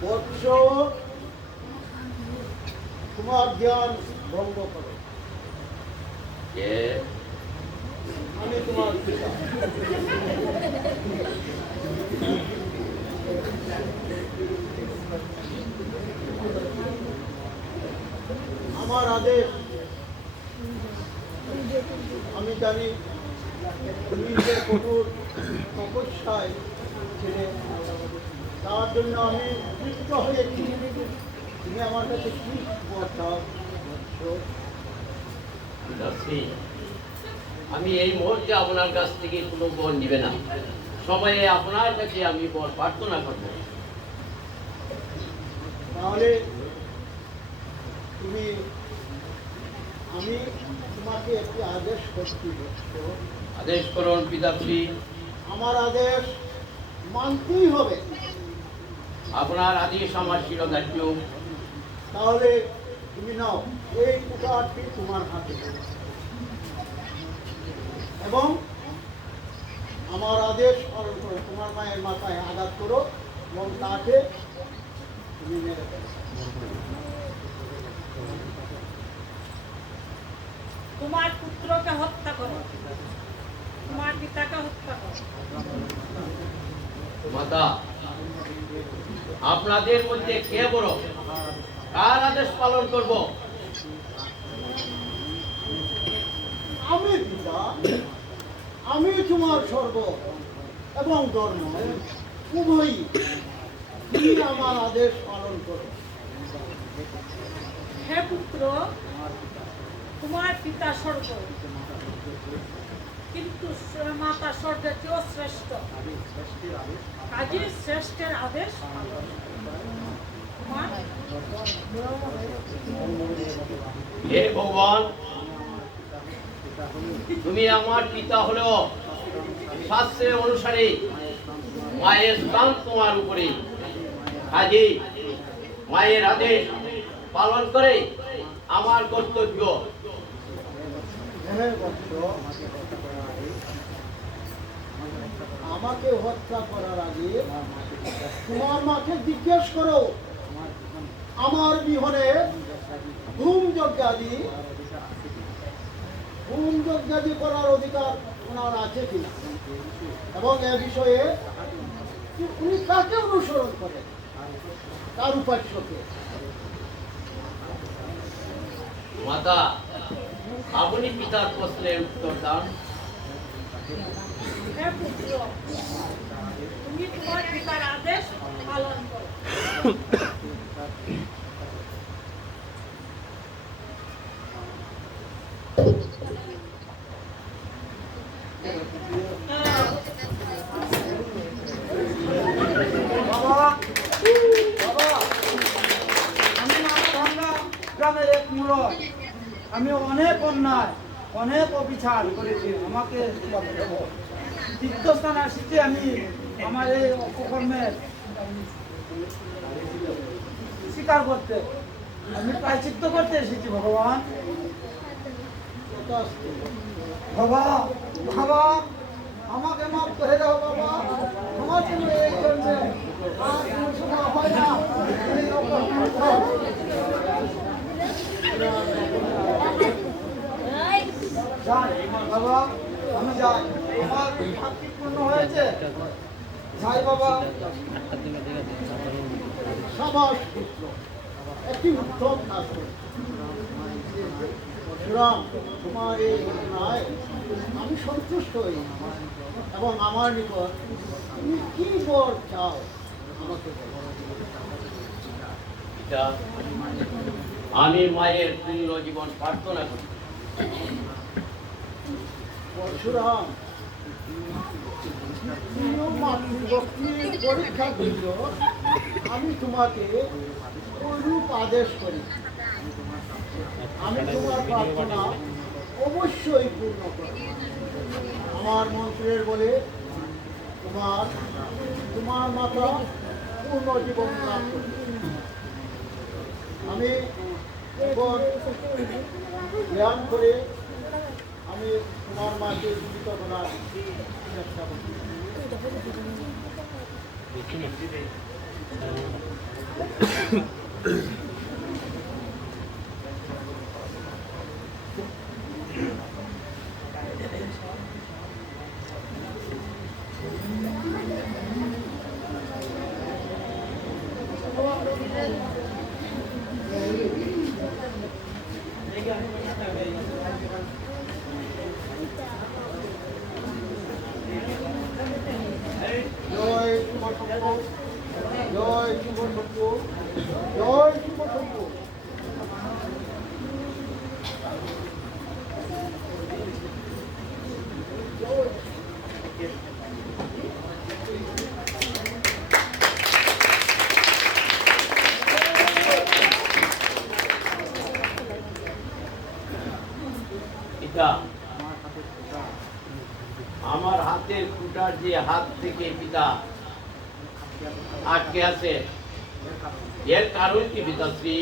বৎস, তোমার জ্ঞান ভঙ্গ করো। আমি তোমার পিতা। আমার আদেশ আমি জানি, তুমি যে কঠোর তপস্যায় ছেলে, তার জন্য আমি তৃপ্ত হয়েছি। তুমি আমার কাছে কি বর চাও? পিতাশ্রী, আমি এই মুহূর্তে আপনার কাছ থেকে কোনো বর নিবে না, সময়ে আপনার কাছে আমি বর প্রার্থনা করব। তাহলে তুমি, আমি তোমাকে একটি আদেশ করছি বৎস। আদেশ করুন পিতাশ্রী। আমার আদেশ মানতেই হবে। আপনার আদেশ আমার শিরোধার্য। তাহলে তুমি নাও এই কুটারটি তোমার হাতে এবং আমার আদেশ পালন করো। তোমার মায়ের মাথায় আঘাত করো এবং তাকে তুমি মেরে ফেলো। তোমার পুত্রকে হত্যা করো, তোমার পিতাকে হত্যা করো। মাতা, আপনাদের মধ্যে কে বড়? কার আদেশ পালন করব? আমি পিতা, আমি তোমার স্বর্গ এবং ধর্ম উভয়ই। তুমি আমার আদেশ পালন করো। হে পুত্র, তোমার পিতা স্বর্গ, কিন্তু মাতা স্বর্গের চেয়েও শ্রেষ্ঠ। কাজী শ্রেষ্ঠের আদেশ পালন করো। তোমার হে ভগবান, তুমি আমার পিতা হলেও শাস্ত্রের অনুসারে মায়ের স্থান তোমার উপরে। কাজে মায়ের আদেশ পালন করে আমার কর্তব্য। হ্যাঁ বৎস, আমাকে হত্যা করার আগে তোমার মাকে জিজ্ঞেস করো আমার বিহনে ধূম যজ্ঞাদি করার অধিকার ওনার আছে কিনা, এবং এ বিষয়ে উনি কাকে অনুসরণ করেন, তার উপাস্যকে। মাতা, আপনি পিতার প্রশ্নের উত্তর দান। হে পুত্র, তুমি তোমার পিতার আদেশ পালন করো। বাবা বাবা আমি মাথাভাঙ্গা গ্রামের এক মুরল। আমি অনেক অন্যায় অনেক অবিচার করেছি, আমাকে তীর্থস্থানে আসছি আমি আমার এই অপকর্মের স্বীকার করতে, আমি প্রায়শ্চিত্ত করতে এসেছি ভগবান। বাবা বাবা আমাকে মাফ করে দাও বাবা, আমার জন্য এই জন্যে আর কোনো সময় হয় না এই অপকর্ম। যাই বাবা, আমি যাই, আমার ভক্তি পূর্ণ হয়েছে, যাই বাবা। সাবাস পুত্র, একটি উত্তম কাজ করেছ। পরশুরাম, তোমার এই ঘটনায় আমি সন্তুষ্ট হই এবং আমার নিকট তুমি কি বর চাও আমাকে বলো। পিতা, আমি মায়ের পূর্ণ জীবন প্রার্থনা করি। পরশুরাম, তুমিও মাতৃভক্তির পরীক্ষা দিল, আমি তোমাকে ওইরূপ আদেশ করি। আমি তোমার প্রার্থনা অবশ্যই পূর্ণ করব। আমার মন্ত্রের বলে তোমার মাতা পূর্ণ জীবন লাভ করবে। আমি এখন ধ্যান করে আমি তোমার মাকে জীবিত করার চেষ্টা করছি। জয় শুভ সত্য, জয় শুভ সত্য, জয় শুভ সত্য। পিতা, আমার হাতের ফুটার যে হাত থেকে পিতা আটকে আছে, এর কারণ কি পিতাশ্রী?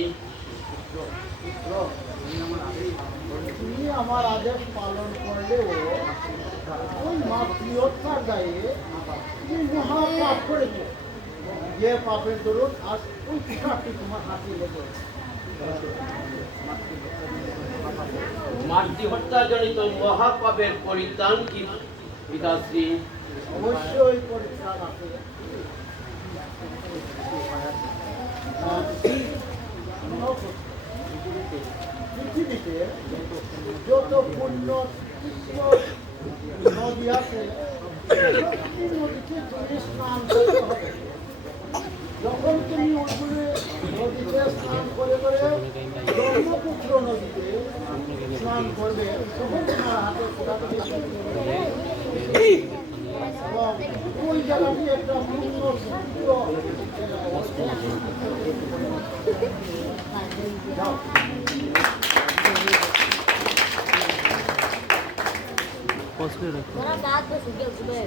তুমি আমার আদেশ পালন করলেও ওই মাতৃহত্যার গায়ে তুমি মহা পাপ করেছ, যে পাপের দরুন আজ ওই পিতাটি তোমার হাতে লেগে। মাতৃহত্যা জনিত মহাপাপের পরিত্রাণ কি পিতাশ্রী? অবশ্যই পরিত্রাণ আছে। পৃথিবীতে যত পুণ্য নদী আছে, প্রত্যেকটি নদীতে তুমি স্নান করতে হবে। যখন তুমি ওইগুলো নদীতে স্নান করে ব্রহ্মপুত্র নদীতে স্নান করবে, তখন তোমার হাতে ফোঁটাতে এবং ওই জায়গাটি একটা পূর্ণ সূত্র। যাও। थोड़ा बात तो सुबह सुबह